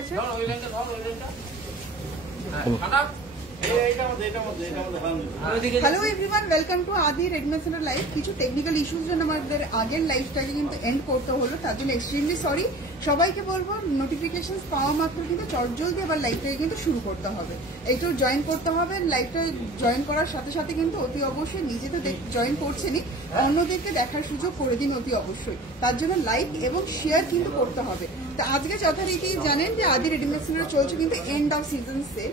আছে। Hello everyone, welcome to আদি readymade centre live. কিছু টেকনিক্যাল ইস্যুর জন্য আমাদের আগের লাইভটাকে কিন্তু এন্ড করতে হলো, তার জন্য এক্সট্রিমলি সরি। সবাইকে বলবো নোটিফিকেশন পাওয়া মাত্র কিন্তু চটজলদি আবার লাইভটাকে কিন্তু শুরু করতে হবে, একটু জয়েন করতে হবে। লাইভটা জয়েন করার সাথে সাথে কিন্তু অতি অবশ্যই নিজে তো জয়েন করছেনই, অন্যদেরকে দেখার সুযোগ করে দিন অতি অবশ্যই। তার জন্য লাইক এবং শেয়ার কিন্তু করতে হবে। তো আজকে যথারীতি জানেন যে আদি রেডিমেড সেন্টার চলছে কিন্তু এন্ড অফ সিজন সেল।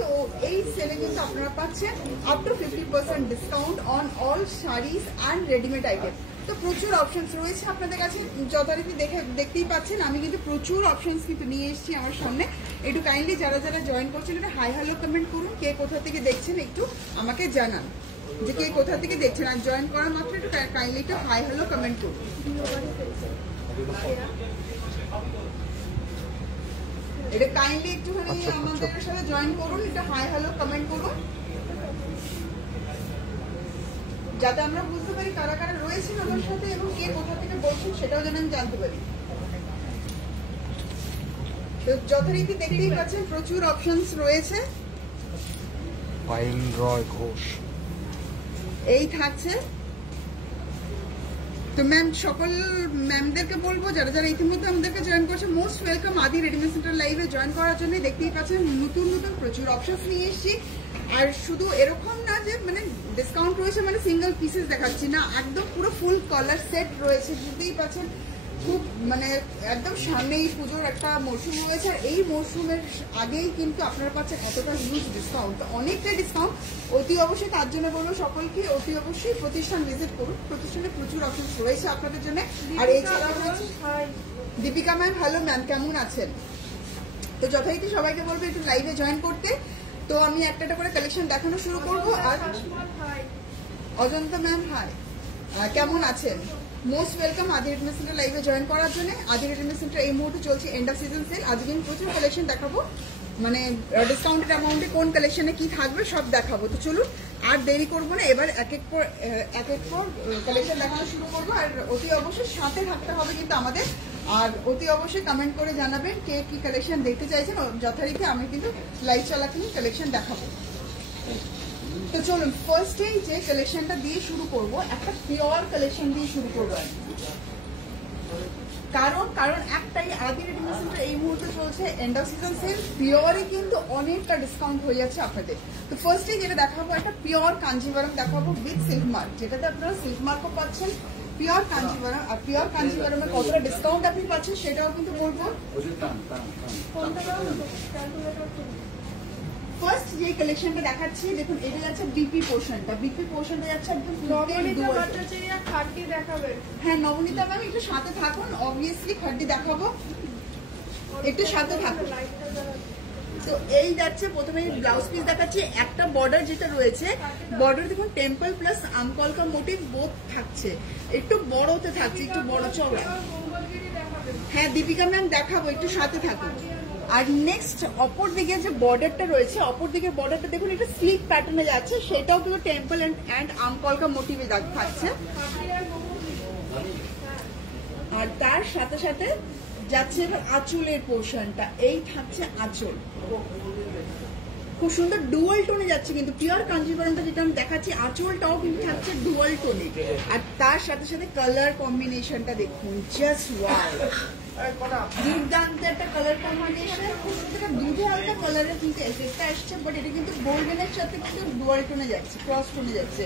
তো এই সেলে কিন্তু আপনারা পাচ্ছেন up to 50% discount on all saris and readymade item. তো প্রচুর অপশনস রয়েছে আপনাদের কাছে, যথারীতি দেখতেই পাচ্ছেন। আমি কিন্তু প্রচুর অপশনস কিন্তু নিয়ে এসেছি আমার সামনে। একটু কাইন্ডলি যারা যারা জয়েন করছেন একটু হাই হ্যালো কমেন্ট করুন, কে কোথা থেকে দেখছেন একটু আমাকে জানান যে কে কোথা থেকে দেখছেন। আর জয়েন করা মাত্র একটু কাইন্ডলি একটু হাই হ্যালো কমেন্ট করুন। এটা কাইন্ডলি একটুখানি আমাদের সাথে জয়েন করুন, এটা হাই হ্যালো কমেন্ট করুন, যাতে আমরা বুঝতে পারি কারা কারা রয়েছেন আমার সাথে এবং কে কোথা থেকে বলছেন সেটাও যেন আমি জানতে পারি। তো যথারীতি দেখতেই পাচ্ছেন প্রচুর অপশনস রয়েছে। এই থাকছে। তো ম্যাম, সকল ম্যামদেরকে বলবো যারা যারা ইতিমধ্যে আমাদেরকে জয়েন করছে, মোস্ট ওয়েলকাম আদি রেডিমেড সেন্টার লাইভে জয়েন করার জন্য। দেখতেই পাচ্ছেন নতুন নতুন প্রচুর অপশনস নিয়ে এসেছি। আর শুধু এরকম না যে মানে ডিসকাউন্ট রয়েছে মানে সিঙ্গেল পিসেস দেখাচ্ছি না, একদম পুরো ফুল কলার সেট রয়েছে। বুঝতেই পাচ্ছেন খুব মানে একদম সামনেই পুজোর একটা মরশুম রয়েছে, আর এই মরশুমের আগেই কিন্তু আপনারা পাচ্ছেন এতটা হিউজ ডিসকাউন্ট, অনেকটাই ডিসকাউন্ট। অতি অবশ্যই তার জন্য বলবো সকলকে অতি অবশ্যই প্রতিষ্ঠান ভিজিট করুন, প্রতিষ্ঠানে প্রচুর অপশন রয়েছে আপনাদের জন্য। আর এছাড়া রয়েছে দীপিকা ম্যাম। হ্যালো ম্যাম, কেমন আছেন? তো যথারীতি সবাইকে বলবো একটু লাইভে জয়েন করতে। তো আমি একটা একটা করে কালেকশন দেখানো শুরু করবো। আর অজন্তা ম্যাম হাই, কেমন আছেন? মোস্ট ওয়েলকাম আদি রেডিমেড সেন্টার লাইভে জয়েন করার জন্য। আদি রেডিমেড সেন্টার এই মুহূর্তে চলছে এন্ড অফ সিজন সেল। আজকে আমি প্রচুর কালেকশন দেখাবো, মানে ডিসকাউন্টেড অ্যামাউন্টে কোন কালেকশনে কি থাকবে সব দেখাবো। তো চলুন আর দেরি করবো না, এবার এক এক পর কালেকশন দেখানো শুরু করবো। আর অতি অবশ্যই সাথে থাকতে হবে কিন্তু আমাদের। আর অতি অবশ্যই কমেন্ট করে জানাবেন কে কি কালেকশন দেখতে চাইছেন। যথারীতি আমি কিন্তু লাইভ চলাকালীন কালেকশন দেখাবো। তো চলুন ফার্স্টেই যে কালেকশনটা দিয়ে শুরু করব, একটা পিওর কালেকশন দিয়ে শুরু করবো। কারণ একটাই, আদি রেডিমেড সেন্টার এই মুহূর্তে চলছে এন্ড অফ সিজন সেল। পিওরে কিন্তু অনেকটা ডিসকাউন্ট হয়ে যাচ্ছে আপনাদের। তো ফার্স্টে যেটা দেখাবো একটা পিওর কাঞ্জিভারম দেখাবো উইথ সিল্ক মার্ক, যেটাতে আপনারা সিল্ক মার্কও পাচ্ছেন। পিওর কাঞ্জিভারম, আর পিওর কাঞ্জিভারমে কতটা ডিসকাউন্ট আপনি পাচ্ছেন সেটাও কিন্তু বলবো। ফার্স্ট যে কালেকশনটা দেখাচ্ছি দেখুন, এটা যাচ্ছে বিপি পোর্শনটা। বিপি পোর্শনটা যাচ্ছে একদম খাড্ডি দেখাবে। হ্যাঁ নবনীতা ম্যাম, একটু সাথে থাকুন, অবভিয়াসলি খাড্ডি দেখাবো, একটু সাথে থাকুন। তো এই যাচ্ছে প্রথমে ব্লাউজ পিস দেখাচ্ছি। একটা বর্ডার যেটা রয়েছে, বর্ডার দেখুন টেম্পল প্লাস আমকলকা মোটিভ বোথ থাকছে, একটু বড়তে থাকছে, একটু বড় চওড়া। হ্যাঁ দীপিকা ম্যাম দেখাবো, একটু সাথে থাকুন। আর নেক্সট অপর দিকে যে বর্ডারটা রয়েছে, অপর দিকে বর্ডারটা দেখুন এটা স্লিপ প্যাটার্নে যাচ্ছে, সেটাও কিন্তু টেম্পল অ্যান্ড আমকলকা মোটিভে থাকছে। আর তার সাথে সাথে যাচ্ছে এবার আঁচলের পোর্শনটা, এই থাকছে আঁচল, খুব সুন্দর ডুয়াল টোনে যাচ্ছে। কিন্তু পিওর কাঞ্জিভারমটা যেটা আমি দেখাচ্ছি, আঁচলটাও কিন্তু থাকছে ডুয়াল টোনে। আর তার সাথে সাথে কালার কম্বিনেশনটা দেখুন, জাস্ট ওয়াও, দুর্দান্ত একটা কালার কম্বিনেশন। দুধে হালকা কালারের কিন্তু এফেক্টটা আসছে, বাট এটা কিন্তু গোল্ডেনের সাথে কিন্তু ডুয়াল টোনে যাচ্ছে, ক্রস টোনে যাচ্ছে।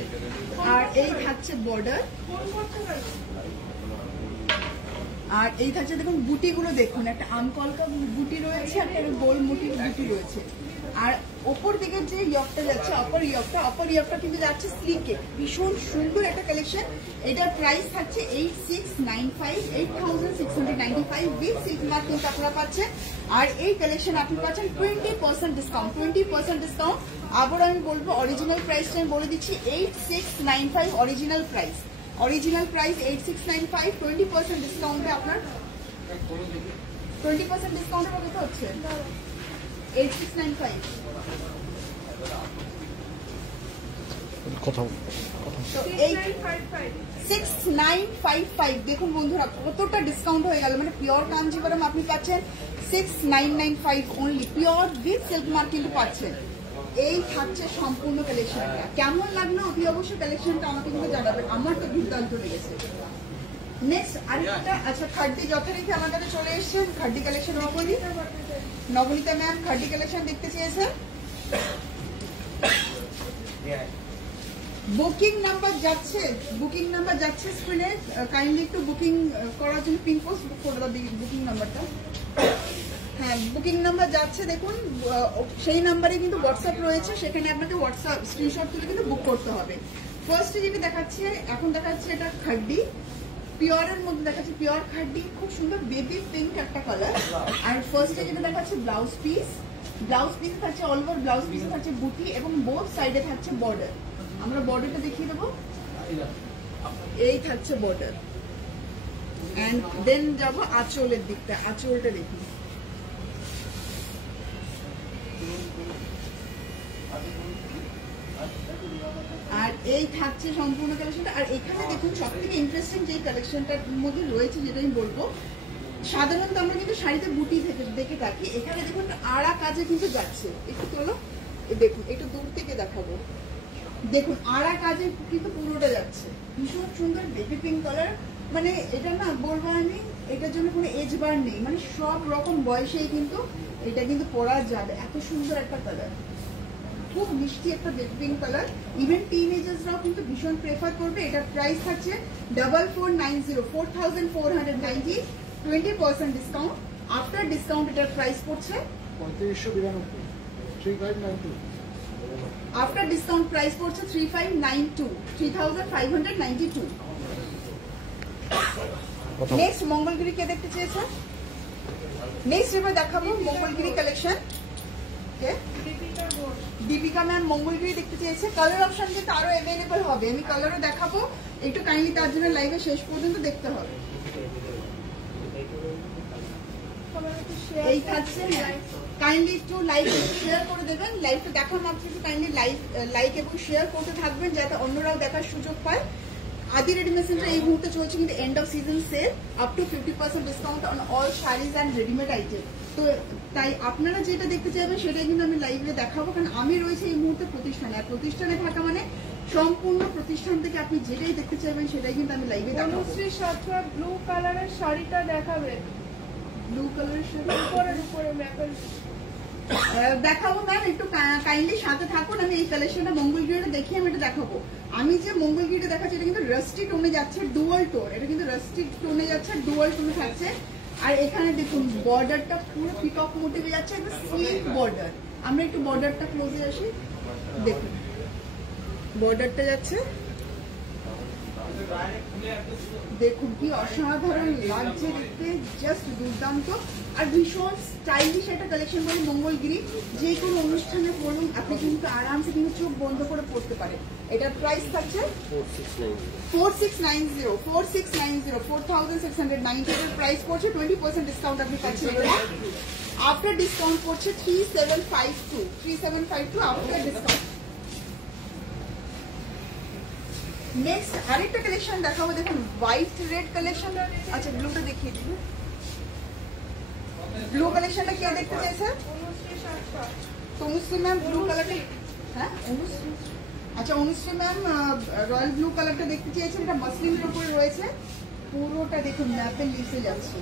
আর এই থাকছে বর্ডার, আর এই থাকছে দেখুন বুটিগুলো দেখুন, একটা আমকলকা বুটি রয়েছে, একটা গোল মোটিভ বুটি রয়েছে। আর ওপর দিকে যে ইয়কটা যাচ্ছে, অপর ইয়কটা কিন্তু যাচ্ছে স্লিকে। ভীষণ সুন্দর একটা কালেকশন। এটার প্রাইস থাকছে 8695 উইথ সিল্ক মার্ক কিন্তু আপনারা পাচ্ছেন। আর এই কালেকশন আপনি পাচ্ছেন 20% ডিসকাউন্ট, 20% ডিসকাউন্ট। আবার আমি বলবো অরিজিনাল প্রাইসটা আমি বলে দিচ্ছি 8695 অরিজিনাল প্রাইস। 8695, 20% ডিসকাউন্টে আপনার 20% ডিসকাউন্টে কত হচ্ছে? 8695। 6955 দেখুন বন্ধুরা কতটা ডিসকাউন্ট হয়ে গেল, মানে পিওর কাঞ্জিভারম আপনি পাচ্ছেন 6995 only, pure with silk mark কিন্তু পাচ্ছেন। এই থাকছে সম্পূর্ণ কালেকশনটা। কেমন লাগলো আপনি অবশ্যই কালেকশনটা আমাকে কিন্তু জানাবেন, আমার তো দুর্দান্ত লেগেছে। নেক্সট আরেকটা, আচ্ছা খাড্ডি যথারীতি আমার কাছে চলে এসেছেন, খাড্ডি কালেকশন নবনীতা ম্যাম খাড্ডি কালেকশন দেখতে চেয়েছেন। বুকিং নাম্বার যাচ্ছে স্ক্রিনে, কাইন্ডলি একটু বুকিং করার জন্য পিন পোস্ট বুক করে দাও বুকিং নাম্বারটা। হ্যাঁ বুকিং নাম্বার যাচ্ছে দেখুন, সেই নাম্বারে কিন্তু হোয়াটসঅ্যাপ রয়েছে, সেখানে আপনাকে হোয়াটসঅ্যাপ স্ক্রিনশট তুলে কিন্তু বুক করতে হবে। ফার্স্টে যেটা দেখাচ্ছে এখন দেখাচ্ছে এটা খাড্ডি পিওরের মধ্যে দেখাচ্ছে, পিওর খাড্ডি, খুব সুন্দর বেবি পিঙ্ক একটা কালার। আর ফার্স্টে যেটা দেখাচ্ছে ব্লাউজ পিস থাকছে অল ওভার, ব্লাউজ পিসে থাকছে বুটি এবং বোথ সাইডে থাকছে বর্ডার। আমরা বর্ডারটা দেখিয়ে দেবো, এই থাকছে বর্ডার। এন্ড দেন যাবো আঁচলের দিকটা, আঁচলটা দেখি। আর এই থাকছে সম্পূর্ণ কালেকশনটা। আর এখানে দেখুন সব থেকে ইন্টারেস্টিং যে কালেকশনটার মধ্যে রয়েছে যেটা আমি বলবো, সাধারণত আমরা কিন্তু শাড়িতে বুটি থেকে দেখে থাকি, এখানে দেখুন আড়া কাজে কিন্তু যাচ্ছে। একটু তোলো, দেখুন একটু দূর থেকে দেখাবো, দেখুন আড়া কাজে কিন্তু পুরোটা যাচ্ছে, ভীষণ সুন্দর বেবি পিঙ্ক কালার। মানে এটা না বলবো আমি, এটার জন্য কোনো এজ বার নেই, মানে সব রকম বয়সেই কিন্তু এটা কিন্তু পরা যাবে, এত সুন্দর একটা কালার, খুব মিষ্টি একটা বেবি পিঙ্ক কালার। ইভেন টিনেজার্সরাও কিন্তু ভীষণ প্রেফার করবে। এটার প্রাইস থাকছে 4490, 4490, 20% ডিসকাউন্ট। আফটার ডিসকাউন্ট এটার প্রাইস পড়ছে 3592। আফটার ডিসকাউন্ট প্রাইস পড়ছে 3592, 3592। নেক্সট মঙ্গলগিরি কে দেখতে চেয়েছে? নেক্সট এবার দেখাবো মঙ্গলগিরি কালেকশন। দীপিকা ম্যাম মঙ্গলগিরি দেখতে চেয়েছে। কালার অপশন কিন্তু আরো অ্যাভেলেবল হবে, আমি কালারও দেখাবো, একটু কাইন্ডলি তার জন্য লাইভে শেষ পর্যন্ত দেখতে হবে। এই থাকছে, কাইন্ডলি একটু লাইক শেয়ার করে দেবেন, লাইভটা দেখা মাত্র একটু কাইন্ডলি লাইক এবং শেয়ার করতে থাকবেন যাতে অন্যরাও দেখার সুযোগ পায়। আদি রেডিমেড সেন্টার এই মুহূর্তে চলছে কিন্তু end of season sale, up to 50% discount on all saris and readymade item. তো তাই আপনারা যেটা দেখতে চাইবেন সেটাই কিন্তু আমি লাইভে দেখাবো, কারণ আমি রয়েছে এই মুহূর্তে প্রতিষ্ঠানে, আর প্রতিষ্ঠানে থাকা মানে সম্পূর্ণ প্রতিষ্ঠান থেকে আপনি যেটাই দেখতে চাইবেন সেটাই কিন্তু আমি লাইভে দেখাবো। ব্লু কালারের শাড়িটা দেখাবে, ব্লু কালারের শাড়ি উপরে ম্যাপের দেখাবো ম্যাম, একটু কাইন্ডলি সাথে থাকুন। আমি এই কালেকশনটা মঙ্গলগিরিটা দেখিয়ে আমি এটা দেখাবো। আমি যে মঙ্গলগিরিটা দেখাচ্ছি এটা কিন্তু রাস্টি টোনে যাচ্ছে, ডুয়াল টোন, এটা কিন্তু রাস্টি টোনে যাচ্ছে, ডুয়াল টোনে থাকছে। আর এখানে দেখুন বর্ডারটা পুরো পিকক মোটিভে যাচ্ছে, একটা স্লিক বর্ডার। আমরা একটু বর্ডারটা ক্লোজে আসি, দেখুন বর্ডারটা যাচ্ছে, দেখুন কি অসাধারণ লাগছে দেখতে, জাস্ট দুর্দান্ত। আর ভীষণ স্টাইলিশ একটা কালেকশন বলে মঙ্গলগিরি, যে কোনো অনুষ্ঠানে বলুন আপনি কিন্তু আরামসে কিন্তু চোখ বন্ধ করে পড়তে পারেন। এটার প্রাইস থাকছে 4690, 4690, এর প্রাইস পড়ছে, 20% ডিসকাউন্ট আপনি পাচ্ছেন। আফটার ডিসকাউন্ট পড়ছে 3752, আফটার ডিসকাউন্ট। নেক্সট আরেকটা কালেকশন দেখাবো, দেখুন হোয়াইট রেড কালেকশন। আচ্ছা ব্লুটা দেখিয়ে দিন, ব্লু কালেকশনটা কে দেখতে চাইছে? তনুশ্রী ম্যাম ব্লু কালারটা, হ্যাঁ অনুশ্রী, আচ্ছা অনুশ্রী ম্যাম রয়্যাল ব্লু কালারটা দেখতে চেয়েছেন। এটা মাসলিনের উপরে রয়েছে, পুরোটা দেখুন ম্যাপের লিপসে যাচ্ছে।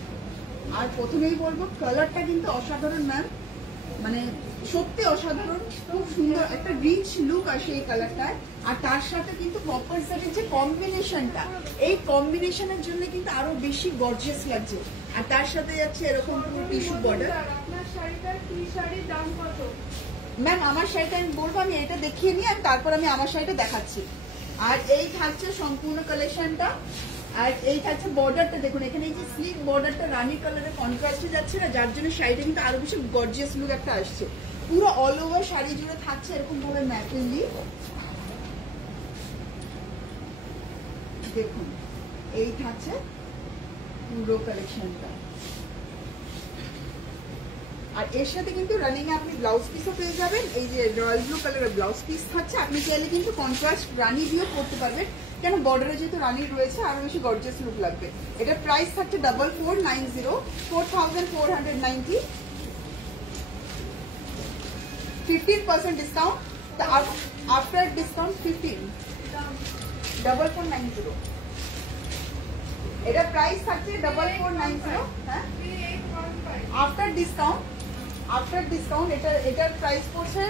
আর প্রথমেই বলবো কালারটা কিন্তু অসাধারণ ম্যাম, মানে সত্যি অসাধারণ, খুব সুন্দর একটা রিচ লুক আসে এই কালারটায়। আর তার সাথে কিন্তু কপার সেটের যে কম্বিনেশনটা, এই কম্বিনেশনের জন্য কিন্তু আরো বেশি গর্জিয়াস লাগছে। আর তার সাথে যাচ্ছে এরকম টিস্যু বর্ডার। আপনার শাড়িটার কি শাড়ির দাম কত? ম্যাম আমার শাড়িটা আমি বলবো, আমি এটা দেখিয়ে নিই আর তারপর আমি আমার শাড়িটা দেখাচ্ছি। আর এই থাকছে সম্পূর্ণ কালেকশনটা। আর এই থাকছে বর্ডারটা, দেখুন এখানে এই যে স্লিক বর্ডারটা রানি কালারের কন্ট্রাস্টে যাচ্ছে না, যার জন্য শাড়িটা কিন্তু আরো বেশি গর্জিয়াস লুক একটা আসছে। পুরো অল ওভার শাড়ি জুড়ে থাকছে এরকম ভাবে ম্যাটেরিয়ালি, দেখুন এই থাকছে পুরো কালেকশনটা। আর এর সাথে কিন্তু রানিং এ আপনি ব্লাউজ পিসও পেয়ে যাবেন। এই যে রয়্যাল ব্লু কালারের ব্লাউজ পিস থাকছে, আপনি চাইলে কিন্তু কন্ট্রাস্ট রানি দিয়েও করতে পারবেন, কেন বর্ডারে যেহেতু রানি রয়েছে আরো বেশি গর্জিয়াস লুক লাগবে। এটা প্রাইস থাকছে 4490, 4490, 15% ডিসকাউন্ট, আফটার ডিসকাউন্ট 15, 4490। এটা প্রাইস থাকছে 4490, হ্যাঁ আফটার ডিসকাউন্ট এটার প্রাইস পড়ছে,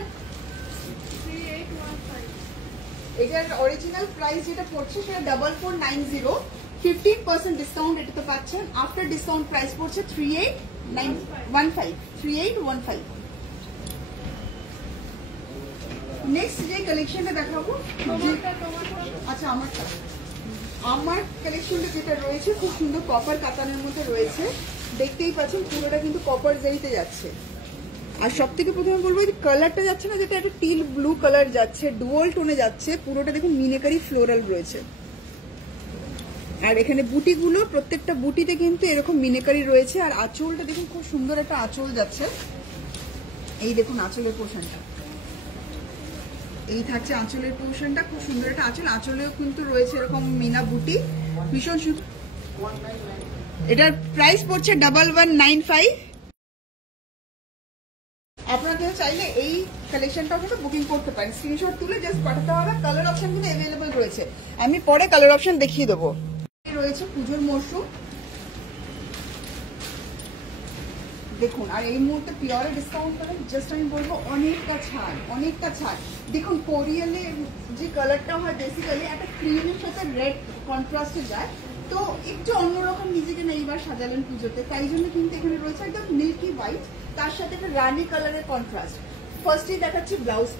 এটার অরিজিনাল প্রাইস যেটা পড়ছে সেটা 4490, 15% ডিসকাউন্ট এটাতে পাচ্ছেন। আফটার ডিসকাউন্ট প্রাইস পড়ছে 3815। নেক্সট যে কালেকশনটা দেখাবো, আচ্ছা আমার কালেকশনটা যেটা রয়েছে খুব সুন্দর কপার কাতানের মধ্যে রয়েছে, দেখতেই পাচ্ছেন পুরোটা কিন্তু কপার জারিতে যাচ্ছে। আর সব থেকে প্রথমে বলবো এই কালারটা যাচ্ছে না, যেটা একটা টিল ব্লু কালার যাচ্ছে, ডুয়াল টোনে যাচ্ছে, পুরোটা দেখুন মিনেকারি ফ্লোরাল রয়েছে। আর এখানে বুটিগুলো প্রত্যেকটা বুটিতে কিন্তু এরকম মিনেকারি রয়েছে। আর আঁচলটা দেখুন খুব সুন্দর একটা আঁচল যাচ্ছে, এই দেখুন আঁচলের পোর্শনটা, এই থাকছে আঁচলের পোর্শনটা, খুব সুন্দর একটা আঁচল, আঁচলেও কিন্তু রয়েছে এরকম মিনা বুটি, ভীষণ সুন্দর। এটার প্রাইস পড়ছে 1195। আপনাদের চাইলে এই কালেকশনটাও কিন্তু বুকিং করতে পারেন, স্ক্রিনশট তুলে জাস্ট পাঠাতে হবে। কালার অপশন কিন্তু অ্যাভেলেবল রয়েছে, আমি পরে কালার অপশন দেখিয়ে দেবো। রয়েছে পুজোর মরশুম দেখুন, আর এই মুহূর্তে পিওরে ডিসকাউন্ট করেন, জাস্ট আমি বলবো অনেকটা ছাড়। দেখুন কোরিয়ালে যে কালারটা হয় বেসিক্যালি একটা ক্রিমের সাথে রেড কন্ট্রাস্টে যায়, তো একটু অন্যরকম নিজেকে না এইবার সাজালেন পুজোতে, তাই জন্য কিন্তু এখানে রয়েছে একদম মিল্কি হোয়াইট, তার সাথে একটা রানি কালারের কন্ট্রাস্ট। ফার্স্টে দেখাচ্ছি ব্লাউজ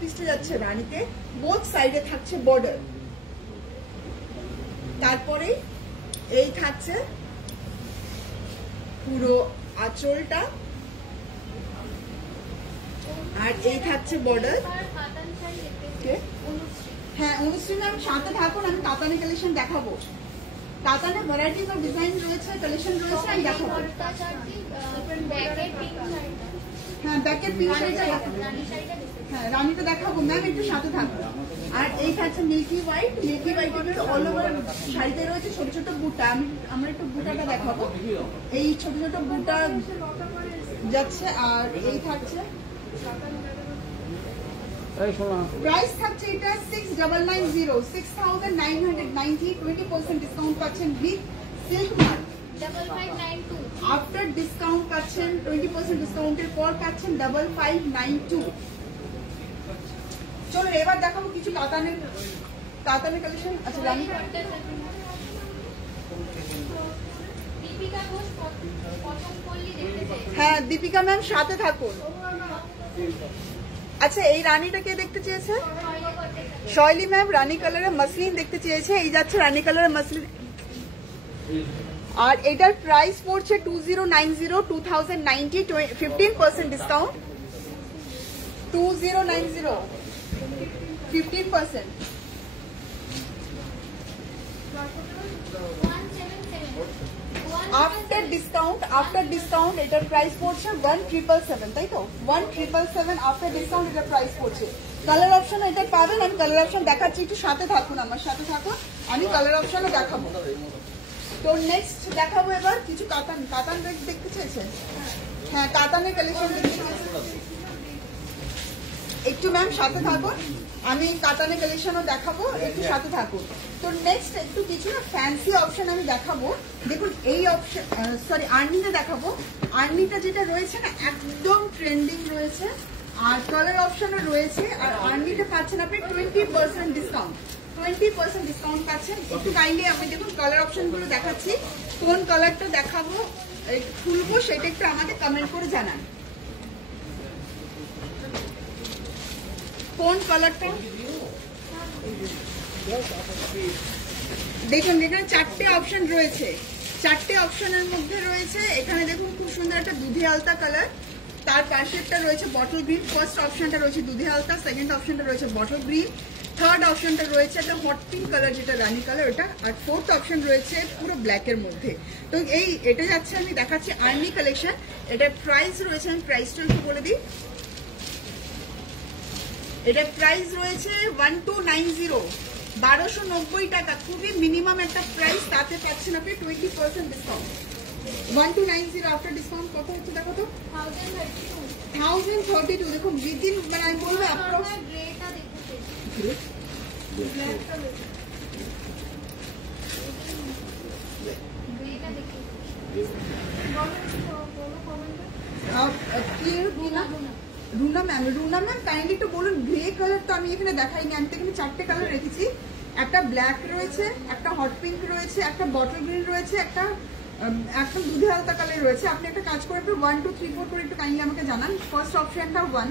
পিসটা যাচ্ছে রানিতে, বোথ সাইডে থাকছে বর্ডার, তারপরে এই থাকছে পুরো আঁচলটা, আর এই থাকছে বর্ডার। হ্যাঁ অনুশ্রী ম্যাম সাথে থাকুন, আমি কাতানের কালেকশন দেখাবো, কাতানের ভ্যারাইটিস অফ ডিজাইন রয়েছে, কালেকশন রয়েছে, আমি দেখাবো। হ্যাঁ ব্যাকের পিঙ্ক শাড়িটা, হ্যাঁ রানিটা দেখাবো ম্যাম, একটু সাথে থাকবো। আর এই থাকছে মিল্কি হোয়াইট অল ওভার শাড়িতে রয়েছে ছোট ছোট বুটা, আমরা একটু বুটাটা দেখাবো, এই ছোট ছোট বুটা যাচ্ছে। আর এই থাকছে প্রাইস থাকছে এটা 6990, 6990, 20% ডিসকাউন্ট পাচ্ছেন with silk mark. 5592 after discount পাচ্ছেন 20% ডিসকাউন্টের পর পাচ্ছেন 5592। চলো এবার দেখাবো কিছু কাতানের কালেকশন। আচ্ছা রানী দীপিকা ঘোষ পছন্দ করলি দেখতে চাই। হ্যাঁ দীপিকা ম্যাম সাথে থাকুন। আচ্ছা এই রানীটাকে দেখতে চেয়েছে শৈলী ম্যাম, রানী কালারের মসলিন দেখতে চেয়েছে, এই যাচ্ছে রানী কালারের মসলিন। আর এটার প্রাইস পড়ছে 2090, 2090, 15% ডিসকাউন্ট, 2090, 15%। আফটার ডিসকাউন্ট এটার প্রাইস পড়ছে 1777, তাই তো 1777 আফটার ডিসকাউন্ট এটার প্রাইস পড়ছে। কালার অপশন এটা পাবেন, আমি কালার অপশন দেখাচ্ছি, একটু সাথে থাকুন, আমার সাথে থাকুন, আমি কালার অপশনও দেখাবো। তো নেক্সট দেখাবো এবার কিছু কাতান দেখতে চেয়েছেন। হ্যাঁ কাতানের কালেকশন দেখতে চেয়েছেন, একটু ম্যাম সাথে থাকুন, আমি কাতানের কালেকশনও দেখাবো, একটু সাথে থাকুন। তো নেক্সট একটু কিছু না ফ্যান্সি অপশন আমি দেখাবো। দেখুন এই অপশন সরি আর্নিটা দেখাবো। আর্নিটা যেটা রয়েছে না একদম ট্রেন্ডিং রয়েছে, আর কালার অপশনও রয়েছে, আর আর্নিটা পাচ্ছেন আপনি 20% ডিসকাউন্ট, 20% ডিসকাউন্ট পাচ্ছেন। একটু কাইন্ডলি আমি দেখুন কালার অপশনগুলো দেখাচ্ছি, কোন কালারটা দেখাবো খুলবো সেটা একটু আমাকে কমেন্ট করে জানান কোন কালারটা। দেখুন এখানে চারটে অপশন রয়েছে, চারটে অপশনের মধ্যে রয়েছে এখানে দেখুন খুব সুন্দর একটা দুধে আলতা কালার, তার পাশেরটা রয়েছে বটল গ্রিন, ফার্স্ট অপশনটা রয়েছে দুধে আলতা, সেকেন্ড অপশনটা রয়েছে বটল গ্রিন, থার্ড অপশনটা রয়েছে একটা হট পিঙ্ক কালার, যেটা রানি কালার ওটা। আর ফোর্থ অপশন রয়েছে পুরো ব্ল্যাকের মধ্যে। তো এটা যাচ্ছে, আমি দেখাচ্ছি আর্মি কালেকশন। এটার প্রাইস রয়েছে, আমি প্রাইসটা একটু বলে দিই। এটার প্রাইস রয়েছে 1290, 1290 টাকা। খুবই মিনিমাম একটা প্রাইস, তাতে পাচ্ছেন আপনি 20% ডিসকাউন্ট। 1290 আফটার ডিসকাউন্ট কত হচ্ছে দেখো তো? 1032। দেখুন উইদিন, মানে আমি বলবো অ্যাপ্রক্স। গ্রেটা দেখতে গ্রেটা দেখতে রুনা ম্যাম কাইন্ডলি একটু বলুন, গ্রে কালার তো আমি এখানে দেখাইনি, আমি তো এখানে 4টে কালার রেখেছি। একটা ব্ল্যাক রয়েছে, একটা হট পিঙ্ক রয়েছে, একটা বটল গ্রিন রয়েছে, একটা একদম দুধে হালকা কালার রয়েছে। আপনি একটা কাজ করে একটু 1 2 3 4 করে একটু কাইন্ডলি আমাকে জানান। ফার্স্ট অপশনটা 1,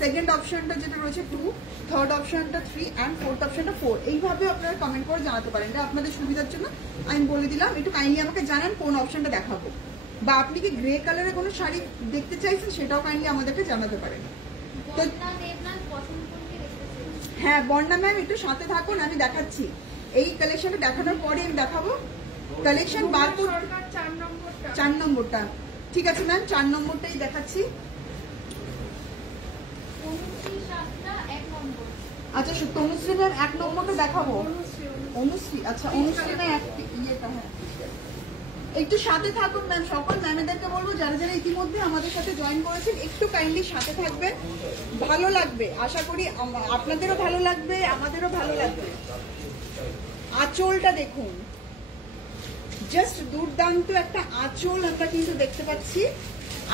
সেকেন্ড অপশনটা যেটা রয়েছে 2, থার্ড অপশনটা 3 অ্যান্ড ফোর্থ অপশনটা 4। এইভাবে আপনারা কমেন্ট করে জানাতে পারেন। এটা আপনাদের সুবিধার জন্য আমি বলে দিলাম। একটু কাইন্ডলি আমাকে জানান কোন অপশনটা দেখাবো, বা আপনি কি গ্রে কালারের কোনো শাড়ি দেখতে চাইছেন সেটাও কাইন্ডলি আমাদেরকে জানাতে পারেন। তো হ্যাঁ বর্ণা ম্যাম একটু সাথে থাকুন, আমি দেখাচ্ছি। এই কালেকশনটা দেখানোর পরে আমি দেখাবো কালেকশন। 4 নম্বরটা ঠিক আছে ম্যাম, 4 নম্বরটাই দেখাচ্ছি। আচ্ছা তনুশ্রী ম্যাম 1 নম্বরটা দেখাবো। অনুশ্রী, আচ্ছা অনুশ্রী ম্যাম ইয়েটা, হ্যাঁ একটু সাথে থাকুন ম্যাম। সকল ম্যামেদেরকে বলবো যারা যারা ইতিমধ্যে আমাদের সাথে জয়েন করেছেন একটু কাইন্ডলি সাথে থাকবেন, ভালো লাগবে। আশা করি আপনাদেরও ভালো লাগবে, আমাদেরও ভালো লাগবে। আঁচলটা দেখুন, জাস্ট দুর্দান্ত একটা আঁচল আমরা কিন্তু দেখতে পাচ্ছি।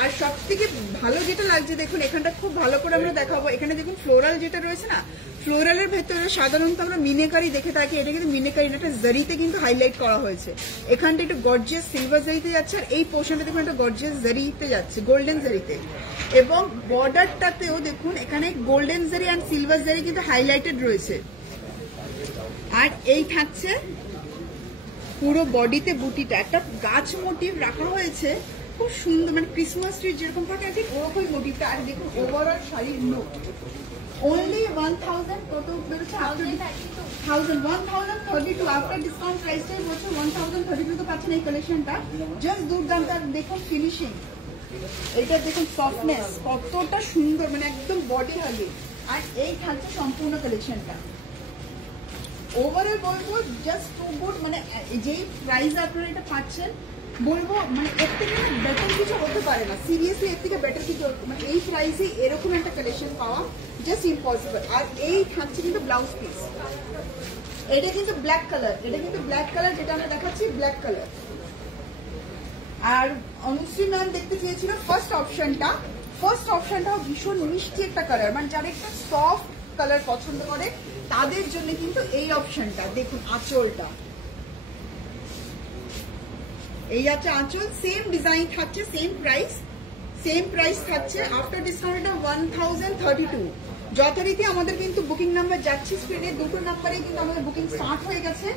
আর সব থেকে ভালো যেটা লাগছে দেখুন, এখানটা খুব ভালো করে আমরা দেখাবো। এখানে দেখুন ফ্লোরাল যেটা রয়েছে না, ফ্লোরালের ভেতরে সাধারণত আমরা মিনেকারি দেখে থাকি, এটা কিন্তু মিনেকারি, এটা জারিতে কিন্তু হাইলাইট করা হয়েছে। এখানটা একটু গর্জিয়াস সিলভার জারিতে যাচ্ছে, আর এই পোর্শনটা দেখুন একটা গর্জিয়াস জারিতে যাচ্ছে, গোল্ডেন জারিতে। এবং বর্ডারটাতেও দেখুন এখানে গোল্ডেন জারি অ্যান্ড সিলভার জারি কিন্তু হাইলাইটেড রয়েছে। আর এই থাকছে পুরো বডিতে বুটিটা, একটা গাছ মোটিভ রাখা হয়েছে, খুব সুন্দর, মানে ক্রিসমাস ট্রি যেরকম থাকে ঠিক ওরকম মোটিভটা। আর দেখুন ওভারঅল শাড়ির লুক only 1000 কত বেরোচ্ছে? 1032 আফটার ডিসকাউন্ট প্রাইসটাই বলছে 1032 তো পাচ্ছেন এই কালেকশনটা। জাস্ট দুর্দান্ত। দেখুন ফিনিশিং, এটা দেখুন সফটনেস কতটা সুন্দর, মানে একদম বডি হাগে। আর এই থাকছে সম্পূর্ণ কালেকশনটা। ওভারঅল বলবো জাস্ট টু গুড, মানে যেই প্রাইস আপনারা এটা পাচ্ছেন বলবো মানে এর থেকে বেটার কিছু হতে পারে না। সিরিয়াসলি এর থেকে বেটার কিছু, মানে এই প্রাইসে এরকম একটা কালেকশন পাওয়া জাস্ট ইম্পসিবল। আর এই থাকছে কিন্তু ব্লাউজ পিস, এটা কিন্তু ব্ল্যাক কালার, এটা কিন্তু ব্ল্যাক কালার যেটা আমরা দেখাচ্ছি ব্ল্যাক কালার। আর অনুশ্রী ম্যাম দেখতে চেয়েছিল ফার্স্ট অপশনটাও ভীষণ মিষ্টি একটা কালার, মানে যারা একটা সফট কালার পছন্দ করে তাদের জন্য কিন্তু এই অপশনটা। দেখুন আঁচলটা, এই যাচ্ছে আঁচল, সেম ডিজাইন থাকছে, সেম প্রাইস থাকছে। After discount 1032। যথারীতি আমাদের কিন্তু বুকিং নাম্বার যাচ্ছে স্ক্রিনে, দুটো নাম্বারে কিন্তু আমাদের বুকিং স্টার্ট হয়ে গেছে।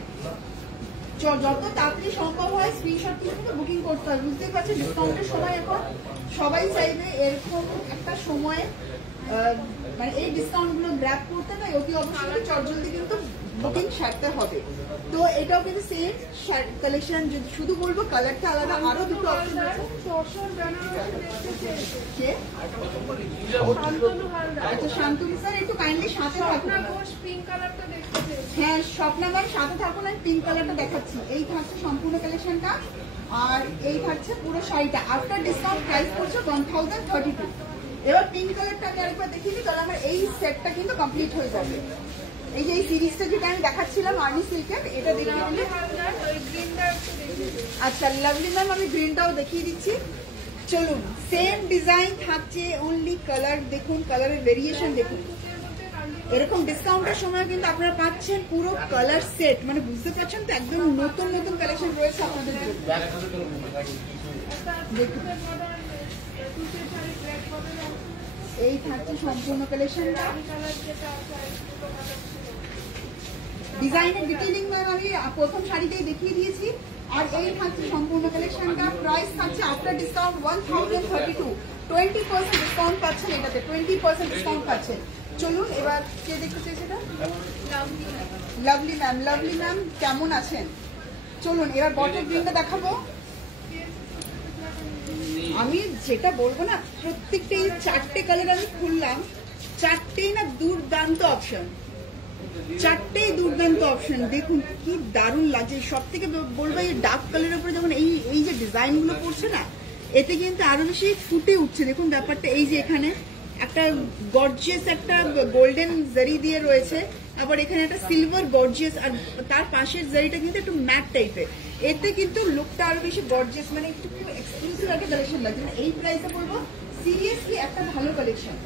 যত তাড়াতাড়ি সম্ভব হয় স্ক্রিনশট তুলে কিন্তু বুকিং করতে হবে। বুঝতেই পারছেন ডিসকাউন্টের সময় এখন সবাই চাইবে এরকম একটা সময়ে মানে এই ডিসকাউন্ট গুলো গ্র্যাব করতে না, অতি অবশ্যই চটজলদি কিন্তু বুকিং সারতে হবে। তো এটাও কিন্তু সেম কালেকশন, শুধু বলবো কালারটা আলাদা। আরো দুটো অপশন আছে। আচ্ছা শান্তনু স্যার একটু কাইন্ডলি সাথে থাকুন। হ্যাঁ স্বপ্না ম্যাম সাথে থাকুন, আমি পিঙ্ক কালারটা দেখাচ্ছি। এই থাকছে সম্পূর্ণ কালেকশনটা, আর এই থাকছে পুরো শাড়িটা। আফটার ডিসকাউন্ট প্রাইস পড়ছে 1032। এবার পিঙ্ক কালারটা আমি আরেকবার দেখিয়ে দিই, তাহলে আমার এই সেটটা কিন্তু কমপ্লিট হয়ে যাবে। এই যে এই সিরিজটা যেটা আমি দেখাচ্ছিলাম আর্নি সিল্কের, এটা দেখিয়ে দিলে। আচ্ছা লাভলি ম্যাম আমি গ্রিনটাও দেখিয়ে দিচ্ছি। চলুন, সেম ডিজাইন থাকছে, অনলি কালার দেখুন, কালারের ভেরিয়েশন দেখুন। এরকম ডিসকাউন্টের সময় কিন্তু আপনারা পাচ্ছেন পুরো কালার সেট, মানে বুঝতে পারছেন তো একদম নতুন নতুন কালেকশন রয়েছে আপনাদের জন্য। দেখুন এই থাকছে সম্পূর্ণ কালেকশনটা। ডিজাইনের ডিটেইলিং আমি প্রথম শাড়িতেই দেখিয়ে দিয়েছি। আর এই থাকছে সম্পূর্ণ কালেকশনটা। প্রাইস থাকছে আফটার ডিসকাউন্ট 1032। 20% ডিসকাউন্ট পাচ্ছেন, এটাতে 20% ডিসকাউন্ট পাচ্ছেন। চলুন এবার কে দেখতে চাইছে এটা? Lovely lovely ma'am. Lovely ma'am কেমন আছেন? চলুন এবার বটল গ্রিনটা দেখাবো। আমি যেটা বলবো না, প্রত্যেকটা এই 4টে কালার আমি খুললাম, 4টেই না দুর্দান্ত অপশন, 4টেই দুর্দান্ত অপশন। দেখুন কি দারুণ লাগছে। সব থেকে বলবো এই ডার্ক কালারের উপরে যখন এই যে ডিজাইন গুলো পড়ছে না, এতে কিন্তু আরো বেশি ফুটে উঠছে। দেখুন ব্যাপারটা এই যে এখানে একটা গর্জিয়াস একটা গোল্ডেন জারি দিয়ে রয়েছে, আবার এখানে একটা সিলভার গর্জিয়াস, আর তার পাশের জারিটা কিন্তু একটু ম্যাট টাইপের। এতে কিন্তু লুকটা আরো বেশি গর্জিয়াস, মানে একটু এক্সক্লুসিভ একটা কালেকশন লাগছে। এই প্রাইসে বলবো সিরিয়াসলি একটা ভালো কালেকশন।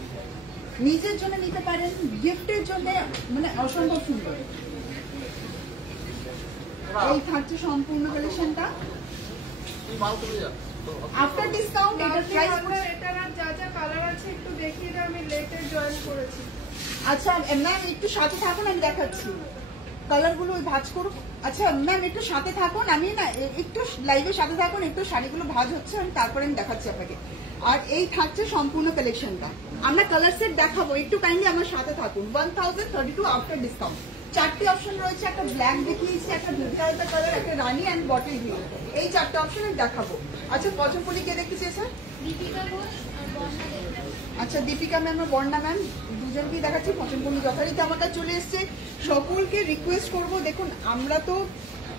নিজের জন্য নিতে পারেন, গিফটের জন্য মানে অসম্ভব সুন্দর। এই থাকছে সম্পূর্ণ কালেকশনটা। আফটার ডিসকাউন্ট এটার প্রাইস এটার আর যা যা কালার আছে একটু দেখিয়ে দাও, আমি লেটে জয়েন করেছি। আচ্ছা ম্যাম একটু সাথে থাকুন, আমি দেখাচ্ছি কালারগুলো ওই ভাঁজ করুক। আচ্ছা ম্যাম একটু সাথে থাকুন, আমি না একটু লাইভের সাথে থাকুন, একটু শাড়িগুলো ভাঁজ হচ্ছে, আমি তারপরে আমি দেখাচ্ছি আপনাকে। আর এই থাকছে সম্পূর্ণ কালেকশনটা। আমরা কালার সেট দেখাবো, একটু কাইন্ডলি আমার সাথে থাকুন। 1032 আফটার ডিসকাউন্ট। 4টে অপশন রয়েছে, একটা ব্ল্যাক দেখিয়েছি, একটা দুধ কালার, একটা রানি অ্যান্ড বটল গ্রিন। এই 4টে অপশন আমি দেখাবো। আচ্ছা পচমপল্লি কে দেখতে চেয়েছে? দীপিকা ঘোষ আর বর্ষা দেবনাথ। আচ্ছা দীপিকা ম্যাম আর বর্ণা ম্যাম দুজনকেই দেখাচ্ছি। পচমপল্লি যথারীতি আমার কাছে চলে এসছে। সকলকে রিকোয়েস্ট করব, দেখুন আমরা তো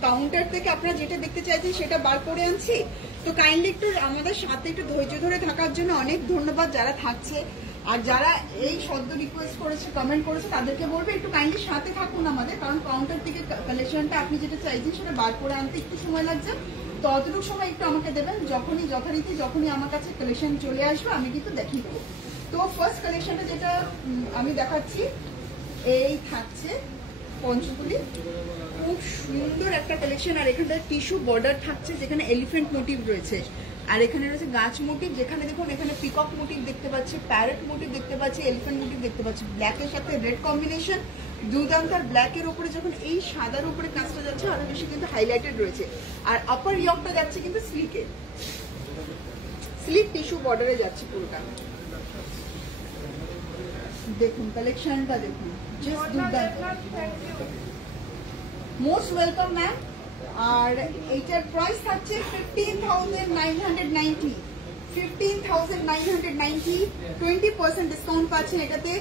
কাউন্টার থেকে আপনারা যেটা দেখতে চাইছেন সেটা বার করে আনছি, তো কাইন্ডলি একটু আমাদের সাথে একটু ধৈর্য ধরে থাকার জন্য অনেক ধন্যবাদ যারা থাকছে। আর যারা এই সদ্য রিকোয়েস্ট করেছে, কমেন্ট করেছে, তাদেরকে বলবো একটু কাইন্ডলি সাথে থাকুন আমাদের, কারণ কাউন্টার থেকে কালেকশনটা আপনি যেটা চাইছেন সেটা বার করে আনতে একটু সময় লাগছে। তো অতটুকু সময় একটু আমাকে দেবেন, যখনই আমার কাছে কালেকশন চলে আসবে আমি কিন্তু দেখিয়ে দেবো। তো ফার্স্ট কালেকশনটা যেটা আমি দেখাচ্ছি, এই থাকছে পঞ্চকুলি, খুব সুন্দর একটা কালেকশন। আর এখানটা টিস্যু বর্ডার থাকছে, যেখানে এলিফ্যান্ট মোটিভ রয়েছে, আর এখানে রয়েছে গাছ মোটিভ, যেখানে দেখুন এখানে পিকক মোটিভ দেখতে পাচ্ছি, প্যারেট মোটিভ দেখতে পাচ্ছি, এলিফ্যান্ট মোটিভ দেখতে পাচ্ছি। ব্ল্যাকের সাথে রেড কম্বিনেশন দুর্দান্ত। আর ব্ল্যাকের উপরে যখন এই সাদার উপরে কাজটা যাচ্ছে আরো বেশি কিন্তু হাইলাইটেড রয়েছে। আর আপার ইয়কটা যাচ্ছে কিন্তু স্লিকে, স্লিক টিস্যু বর্ডারে যাচ্ছে পুরোটা। দেখুন কালেকশনটা দেখুন, জাস্ট দুর্দান্ত। Most welcome ma'am. আর এইটার প্রাইস থাকছে 15,990। 15,990। 20% ডিসকাউন্ট পাচ্ছেন এটাতে।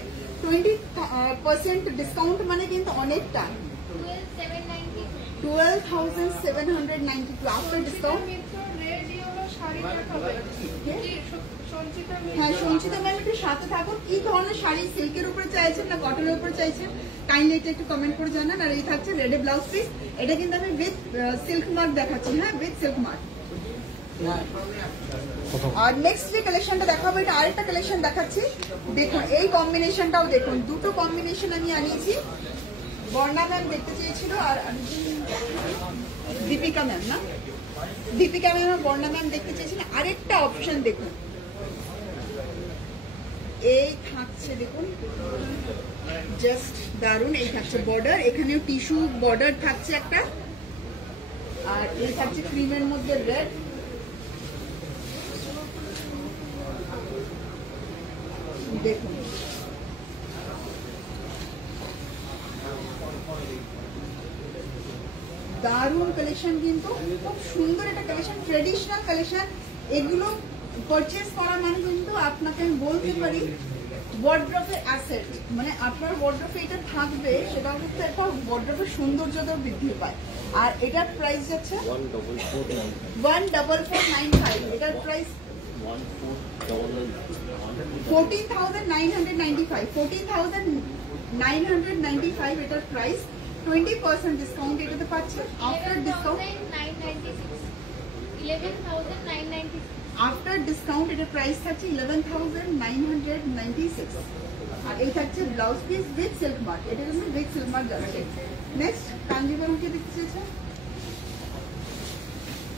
20% ডিসকাউন্ট মানে কিন্তু অনেকটা। 12,792 আফটার ডিসকাউন্ট। হ্যাঁ সঞ্চিতা ম্যাম একটু সাথে থাকুন। কি ধরনের শাড়ি, সিল্কের উপরে চাইছেন না কটনের উপরে চাইছেন, কাইন্ডলি এটা একটু কমেন্ট করে জানান। আর এই থাকছে রেডে ব্লাউজ পিস, এটা কিন্তু আমি উইথ সিল্ক মার্ক দেখাচ্ছি। হ্যাঁ উইথ সিল্ক মার্ক। আর নেক্সট যে কালেকশনটা দেখাবো, এটা আরেকটা কালেকশন দেখাচ্ছি। দেখুন এই কম্বিনেশনটাও দেখুন, দুটো কম্বিনেশন আমি আনিয়েছি। বর্ণা ম্যাম দেখতে চেয়েছিল আর দীপিকা ম্যাম না, দীপিকা ম্যাম আর বর্ণা ম্যাম দেখতে চেয়েছিলেন। আরেকটা অপশন দেখুন, এই থাকছে দেখুন জাস্ট দারুন। এই থাকছে বর্ডার, এখানেও টিস্যু বর্ডার থাকছে একটা, আর এই থাকছে ক্রিমের মধ্যে রেড। দেখুন দারুন কালেকশন, কিন্তু খুব সুন্দর একটা কালেকশন, ট্রেডিশনাল কালেকশন। এগুলো পারচেজ করা মানে কিন্তু আপনাকে আমি বলতে পারি ওয়ার্ড্রপের অ্যাসেট, মানে আপনার ওয়ার্ড্রপে এটা থাকবে, সেটা কিন্তু একটা ওয়ার্ড্রপের সৌন্দর্যতাও বৃদ্ধি পায়। আর এটার প্রাইস যাচ্ছে 14495। এটার প্রাইস 14,995। 14,995 এটার প্রাইস। 20% ডিসকাউন্ট এটাতে পাচ্ছে। After discount 11,996। আফটার ডিসকাউন্ট এটার প্রাইস থাকছে 11,996। আর এই থাকছে blouse piece with silk mark, এটা কিন্তু উইথ সিল্ক মার্ক যাচ্ছে। নেক্সট কাঞ্জিভারমকে দেখতে চেয়েছে।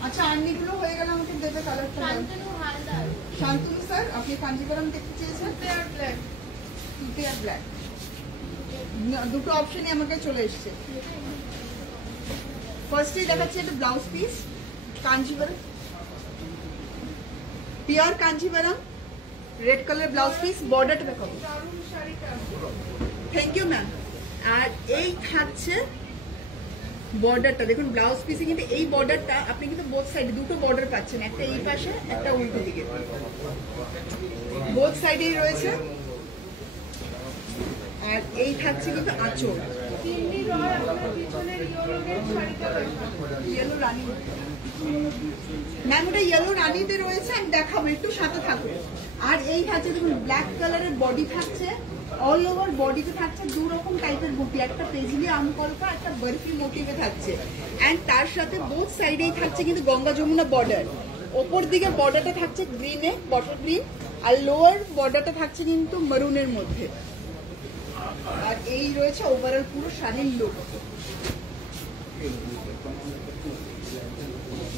আচ্ছা আর্নিগুলো হয়ে গেল, আমাকে দেবে কালারটা। শান্তনু হালদার। শান্তনু স্যার আপনি কাঞ্জিভারম দেখতে চেয়েছেন। পেয়ার ব্ল্যাক, পেয়ার ব্ল্যাক, দুটো অপশনই আমাকে চলে এসছে। ফার্স্টে দেখাচ্ছি একটা blouse piece Kanjivaram, pure Kanjivaram. Red colour blouse piece, বর্ডারটা দেখাবো। দারুণ শাড়িটা। Thank you ma'am. আর এই থাকছে বর্ডারটা, দেখুন ব্লাউজ পিসে কিন্তু এই বর্ডারটা আপনি কিন্তু বোথ সাইডে দুটো বর্ডার পাচ্ছেন, একটা এই পাশে একটা উল্টো দিকে, বোথ সাইডেই রয়েছে। আর এই থাকছে কিন্তু আঁচল, তিন্নি রয় আপনার পিছনের ইয়েলোর শাড়িটা দেখুন। ইয়েলো রানী ম্যাম, ওটা ইয়েলো রানীতে রয়েছে, আমি দেখাবো, একটু সাথে থাকুন। আর এই থাকছে দেখুন ব্ল্যাক কালারের বডি থাকছে, অল ওভার বডিতে থাকছে দু রকম টাইপের বুটি, একটা পেজলি আমকল্পা, একটা বরফি মোটিভে থাকছে। অ্যান্ড তার সাথে বোথ সাইডেই থাকছে কিন্তু গঙ্গা যমুনা বর্ডার। ওপর দিকে বর্ডারটা থাকছে গ্রিনে, বটল গ্রিন, আর লোয়ার বর্ডারটা থাকছে কিন্তু মেরুনের মধ্যে। আর এই রয়েছে ওভারঅল পুরো শাড়ির লুক।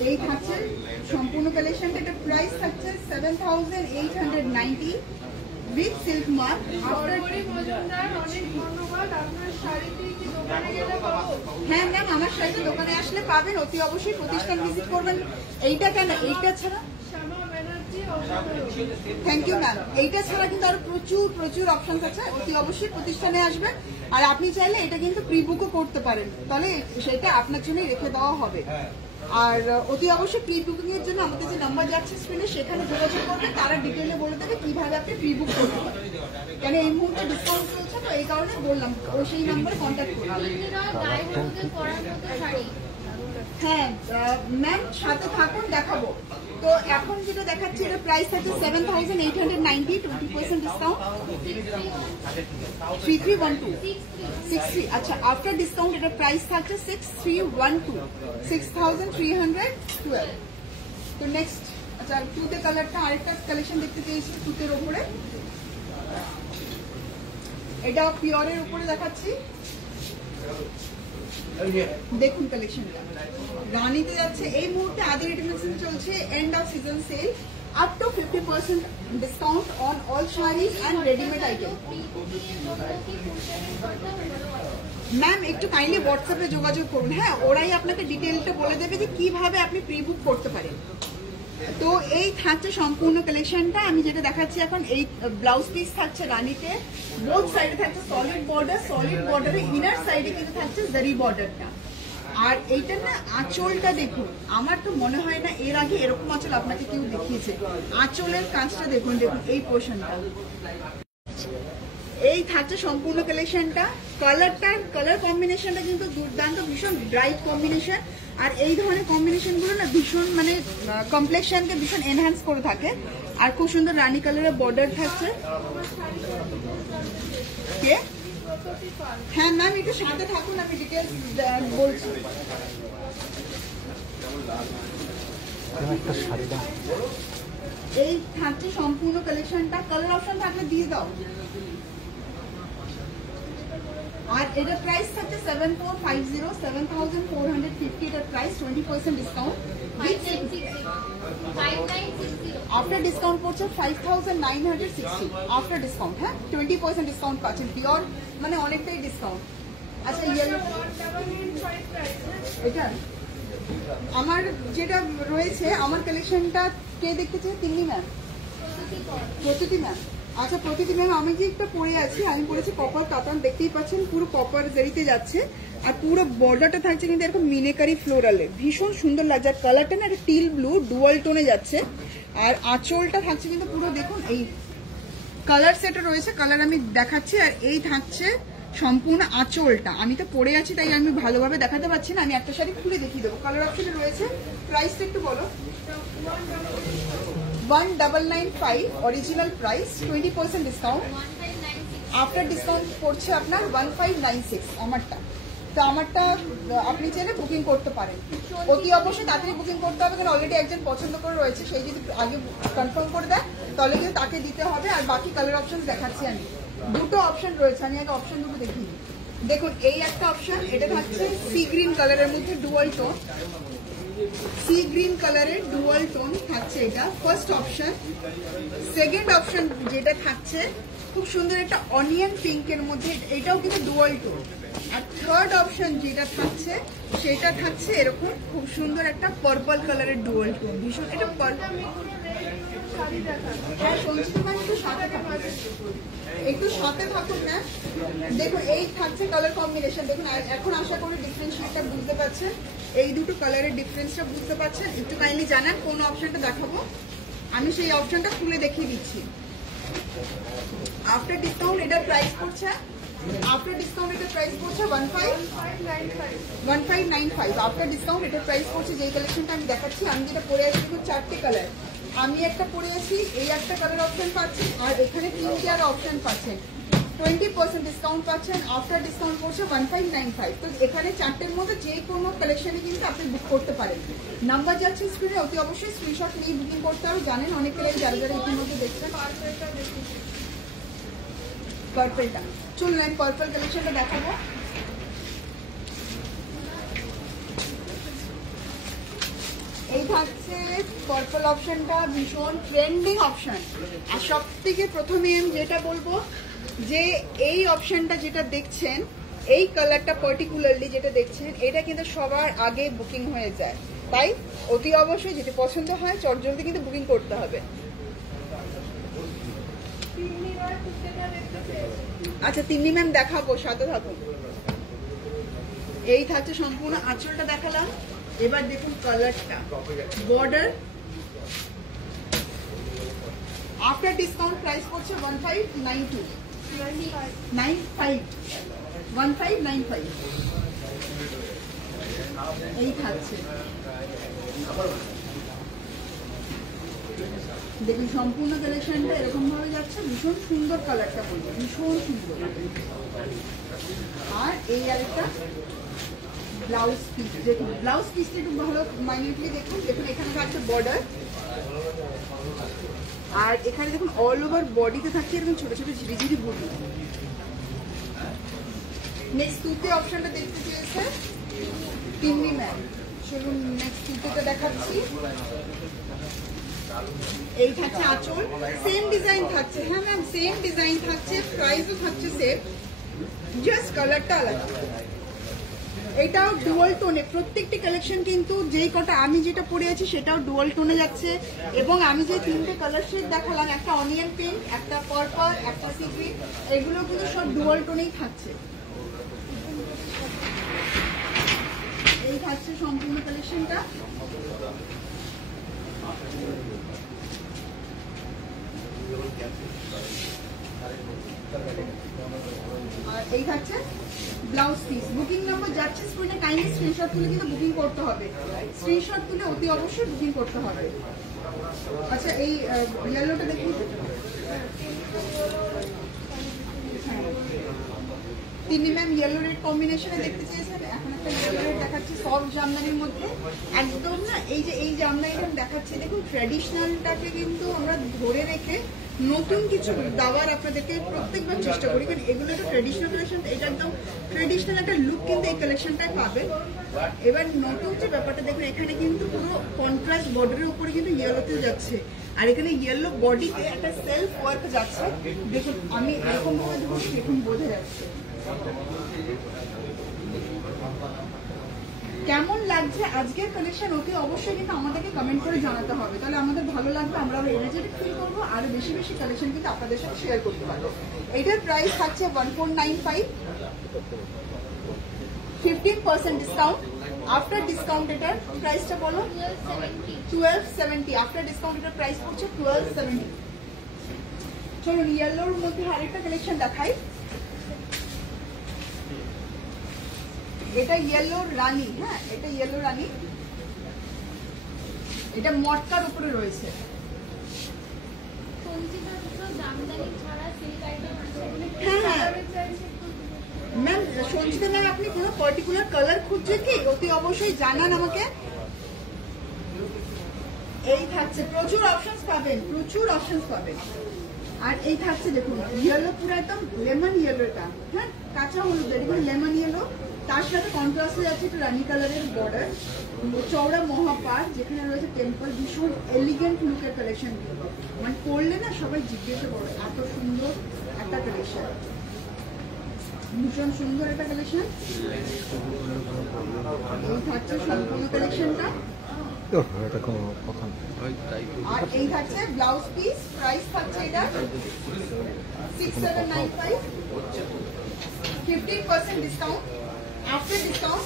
এই থাকছে সম্পূর্ণ কালেকশনটা, এটা প্রাইস থাকছে 7890 with silk mark. Gauri Majumdar অনেক ধন্যবাদ। আপনার শাড়িটি কি দোকানে গেলে পাবো? হ্যাঁ ম্যাম, আমার শাড়িটা দোকানে আসলে পাবেন, অতি অবশ্যই প্রতিষ্ঠান ভিজিট করবেন। এইটা কেন, এইটা ছাড়া শ্যামা ব্যানার্জি অসাধারণ। Thank you ma'am. এইটা ছাড়া কিন্তু আরো প্রচুর প্রচুর অপশন আছে, অতি অবশ্যই প্রতিষ্ঠানে আসবেন। আর আপনি চাইলে এটা কিন্তু প্রি বুকও করতে পারেন, তাহলে সেটা আপনার জন্যই রেখে দেওয়া হবে। আর অতি অবশ্যই প্রি বুকিং এর জন্য আমাদের যে নাম্বার যাচ্ছে স্ক্রিনে সেখানে যোগাযোগ করবেন, তারা ডিটেইলে বলে দেবে কিভাবে আপনি প্রি বুক করতে পারেন। কেন এই মুহূর্তে ডিসকাউন্ট চলছে, তো এই কারণে বললাম ও সেই নাম্বারে কন্ট্যাক্ট করুন। তিন্নি রয় গায়ে হলুদে পরার মতো শাড়ি। হ্যাঁ ম্যাম, সাথে থাকুন, দেখাবো। তো এখন যেটা দেখাচ্ছি এটা প্রাইস থাকছে 7890, 20% ডিসকাউন্ট, 3312 63। আচ্ছা, আফটার ডিসকাউন্ট এটা প্রাইস থাকছে 6312, 6312। তো নেক্সট, আচ্ছা টুতে কালারটা আরেকটা কালেকশন দেখতে পেয়েছি টুতের ওপরে, এটা পিওরের উপরে দেখাচ্ছি। দেখুন কালেকশনটা রানীতে যাচ্ছে, এই মুহূর্তে আদি রেডিমেডস চলছে end of season sale, up to 50% discount on all saris and readymade item. Ma'am একটু কাইন্ডলি হোয়াটসঅ্যাপে যোগাযোগ করুন, হ্যাঁ ওরাই আপনাকে ডিটেলটা বলে দেবে যে কিভাবে আপনি প্রি বুক করতে পারেন। তো এই থাকছে সম্পূর্ণ কালেকশনটা, আমি যেটা দেখাচ্ছি এখন, এই ব্লাউজ পিস থাকছে রানীতে, বোথ সাইডে থাকছে সলিড বর্ডার, সলিড বর্ডারের ইনার সাইডে কিন্তু থাকছে জারি বর্ডারটা। আর এইটা না আঁচলটা দেখুন, আমার তো মনে হয় না এর আগে এরকম আঁচল আপনাকে কেউ দেখিয়েছে। আঁচলের কাজটা দেখুন, দেখুন এই পোর্শনটা। এই থাকছে সম্পূর্ণ কালেকশনটা, কালার কম্বিনেশনটা কিন্তু দুর্দান্ত, ভীষণ ব্রাইট কম্বিনেশন। আর এই ধরনের কম্বিনেশন গুলো না ভীষণ মানে কমপ্লেক্সনকে ভীষণ এনহ্যান্স করে থাকে। আর খুব সুন্দর রানী কালারের বর্ডার থাকছে। কে? হ্যাঁ ম্যাম, একটু সাথে থাকুন, আমি ডিটেলস বলছি। এই থাকছে সম্পূর্ণ কালেকশনটা, কালার অপশন থাকলে দিয়ে দাও। আর এটা প্রাইস থাকছে 7450, 7450 এটার প্রাইস, 20% ডিসকাউন্ট। আফটার ডিসকাউন্ট পড়ছে 5960 আফটার ডিসকাউন্ট। হ্যাঁ 20% ডিসকাউন্ট পাচ্ছেন, পিওর মানে অনেকটাই ডিসকাউন্ট। আচ্ছা ইয়েলো, এটা আমার যেটা রয়েছে, আমার কালেকশনটা কে দেখতে চাই? তিন্নি ম্যাম, প্রতিটি ম্যাম। আচ্ছা প্রতিটি ম্যাম, আমি যে একটা পরে আছি, আমি পরেছি কপার কাতান, দেখতেই পাচ্ছেন পুরো কপার জারিতে যাচ্ছে। আর পুরো বর্ডারটা থাকছে কিন্তু এরকম মিনেকারি ফ্লোরালে, ভীষণ সুন্দর লাগছে। আর কালারটা না একটা টিল ব্লু ডুয়াল টোনে যাচ্ছে। আর আঁচলটা থাকছে কিন্তু পুরো দেখুন, এই কালার সেটও রয়েছে, কালার আমি দেখাচ্ছি। আর এই থাকছে সম্পূর্ণ আঁচলটা, আমি তো পরে আছি তাই আমি ভালোভাবে দেখাতে পারছি না, আমি একটা শাড়ি খুলে দেখিয়ে দেবো। কালার অপশনে রয়েছে, প্রাইসটা একটু বলো। 1995 original price, 20% discount. After discount পড়ছে আপনার 1596 আমারটা। তো আমারটা আপনি চাইলে বুকিং করতে পারেন, অতি অবশ্যই তাড়াতাড়ি বুকিং করতে হবে, কারণ অলরেডি একজন পছন্দ করে রয়েছে, সেই যদি আগে কনফার্ম করে দেয় তাহলে কিন্তু তাকে দিতে হবে। আর বাকি কালার অপশন দেখাচ্ছি আমি, দুটো অপশন রয়েছে, আমি আগে অপশন দুটো দেখি। দেখুন এই একটা অপশন, এটা থাকছে সি গ্রিন কালারের মধ্যে ডুয়াল টোন, সি গ্রিন কালারের ডুয়াল টোন থাকছে এটা ফার্স্ট অপশন। সেকেন্ড অপশন যেটা থাকছে খুব সুন্দর একটা অনিয়ন পিঙ্কের মধ্যে, এটাও কিন্তু ডুয়াল টোন। আর থার্ড অপশন যেটা থাকছে সেটা থাকছে এরকম খুব সুন্দর একটা পার্পল কালারের ডুয়াল টোন, ভীষণ এটা শাড়ি দেখান। হ্যাঁ সঞ্চিতা ম্যাম একটু সাথে থাকুন, একটু সাথে থাকুন ম্যাম। দেখুন এই থাকছে কালার কম্বিনেশন, দেখুন এখন আশা করি ডিফারেন্সিয়েটটা বুঝতে পারছেন, এই দুটো কালারের ডিফারেন্সটা বুঝতে পারছেন। একটু কাইন্ডলি জানান কোন অপশনটা দেখাবো, আমি সেই অপশনটা খুলে দেখিয়ে দিচ্ছি। আফটার ডিসকাউন্ট এটার প্রাইস পড়ছে, আফটার ডিসকাউন্ট এটার প্রাইস পড়ছে 1595। আফটার ডিসকাউন্ট এটার প্রাইস পড়ছে, যেই কালেকশনটা আমি দেখাচ্ছি, আমি যেটা পরে আছি দেখুন 4টে কালার, আমি একটা পরে আছি, এই একটা কালার অপশন পাচ্ছেন, আর এখানে 3টে আর অপশন পাচ্ছেন, 20% ডিসকাউন্ট পাচ্ছেন। আফটার ডিসকাউন্ট পড়ছে 1595। তো এখানে 4টের মধ্যে যে কোনো কালেকশনে কিন্তু আপনি বুক করতে পারেন। নাম্বার যাচ্ছে স্ক্রিনে, অতি অবশ্যই স্ক্রিনশট নিয়ে বুকিং করতে হবে। জানেন অনেকে যারা যারা ইতিমধ্যে দেখছেন পার্পলটা, চলুন আমি পার্পল কালেকশনটা দেখাবো। এই থাকছে পার্পল অপশনটা, ভীষণ ট্রেন্ডিং অপশন। আর সব থেকে প্রথমে আমি যেটা বলবো যে এই অপশনটা যেটা দেখছেন, এই কালারটা পার্টিকুলারলি যেটা দেখছেন, এটা কিন্তু সবার আগে বুকিং হয়ে যায়, তাই অতি অবশ্যই যেটা পছন্দ হয় চটজলদি কিন্তু বুকিং করতে হবে। আচ্ছা তিন্নি ম্যাম দেখাবো, সাথে থাকুন। এই থাকছে সম্পূর্ণ আঁচলটা দেখালাম, এবার দেখুন কালারটা, বর্ডার। আফটার ডিসকাউন্ট প্রাইস পড়ছে 1595। এই থাকছে, দেখুন সম্পূর্ণ কালেকশনটা এরকম ভাবে যাচ্ছে, ভীষণ সুন্দর কালারটা বলবো, ভীষণ সুন্দর। আর এই আরেকটা ব্লাউজ পিস, দেখুন ব্লাউজ পিসটা একটু ভালো মাইনিউটলি দেখুন, দেখুন এখানে থাকছে বর্ডার, আর এখানে দেখুন অল ওভার বডিতে থাকছে এরকম ছোট ছোট ঝিরিঝিরি বুটি। নেক্সট তুতে অপশনটা দেখতে চেয়েছে তিন্নি ম্যাম, চলুন নেক্সট তুতেটা দেখাচ্ছি। এই থাকছে আঁচল, সেম ডিজাইন থাকছে, হ্যাঁ ম্যাম সেম ডিজাইন থাকছে, প্রাইসও থাকছে সেম, জাস্ট কালারটা আলাদা। এটাও ডুয়াল টোনে, প্রত্যেকটি কালেকশন কিন্তু যেই কটা আমি যেটা পরে আছি সেটাও ডুয়াল টোনে যাচ্ছে। এবং আমি যে 3টে কালার শেড দেখালাম, একটা অনিয়ন পিঙ্ক, একটা পার্পল, একটা সি গ্রিন, এগুলো কিন্তু সব ডুয়াল টোনেই থাকছে। এই থাকছে সম্পূর্ণ কালেকশনটা। আর এই থাকছে ব্লাউজ পিস। বুকিং নাম্বার যাচ্ছে স্ক্রিনে, কাইন্ডলি স্ক্রিনশট তুলে কিন্তু বুকিং করতে হবে, স্ক্রিনশট তুলে অতি অবশ্যই বুকিং করতে হবে। আচ্ছা এই ইয়েলোটা দেখুন, তিনি ম্যাম ইয়েলো রেড কম্বিনেশনে দেখতে চেয়েছেন, এখন একটা ইয়েলো রেড দেখাচ্ছি সফট জামদানির মধ্যে, একদম না এই যে এই জামদানিটা দেখাচ্ছি, দেখুন ট্র্যাডিশনালটাকে কিন্তু আমরা ধরে রেখে নতুন কিছু দেওয়ার আপনাদেরকে প্রত্যেকবার চেষ্টা করি, কারণ এগুলো একটা ট্র্যাডিশনাল কালেকশন, এটা একদম ট্র্যাডিশনাল একটা লুক কিন্তু এই কালেকশনটায় পাবেন। এবার নতুন যে ব্যাপারটা দেখুন, এখানে কিন্তু পুরো কন্ট্রাস্ট বর্ডারের উপরে কিন্তু ইয়েলোতে যাচ্ছে, আর এখানে ইয়েলো বডিতে একটা সেলফ ওয়ার্ক যাচ্ছে। দেখুন আমি এরকম ভাবে ধরুন, দেখুন বোঝা যাচ্ছে। কেমন লাগছে আজকের কালেকশন অতি অবশ্যই কিন্তু আমাদেরকে কমেন্ট করে জানাতে হবে, তাহলে আমাদের ভালো লাগবে, আমরা আরো এনার্জেটিক ফিল করবো, আরো বেশি বেশি কালেকশন কিন্তু আপনাদের সাথে শেয়ার করতে পারবো। এটার প্রাইস থাকছে 1495, 15% ডিসকাউন্ট। আফটার ডিসকাউন্ট এটার প্রাইসটা বলো 1270। আফটার ডিসকাউন্ট এটার প্রাইস পড়ছে 1270। চলুন ইয়েলোর মধ্যে আরেকটা কালেকশন দেখাই, এটা ইয়েলো রানী, হ্যাঁ এটা ইয়েলো রানী, এটা মটকার উপরে রয়েছে। হ্যাঁ হ্যাঁ ম্যাম সঞ্চিতা ম্যাম, আপনি কোনো পার্টিকুলার কালার খুঁজছেন কি? অতি অবশ্যই জানান আমাকে। এই থাকছে, প্রচুর অপশনস পাবেন, প্রচুর অপশনস পাবেন। আর এই থাকছে দেখুন ইয়েলো, পুরো একদম লেমন ইয়েলোটা, হ্যাঁ কাঁচা হলুদ, দেখুন লেমন ইয়েলো, তার সাথে কন্ট্রাস্টে যাচ্ছে একটু রানী কালারের বর্ডার, চওড়া মহাপার যেখানে রয়েছে টেম্পল, ভীষণ এলিগেন্ট লুকের কালেকশন, মানে পড়লে না সবাই জিজ্ঞেস করে এত সুন্দর একটা কালেকশন, ভীষণ সুন্দর একটা কালেকশন। এই থাকছে সম্পূর্ণ কালেকশনটা। এটা কোনো কথা না। আর এই থাকছে ব্লাউজ পিস, প্রাইস থাকছে এটা 6795, 15% discount. After discount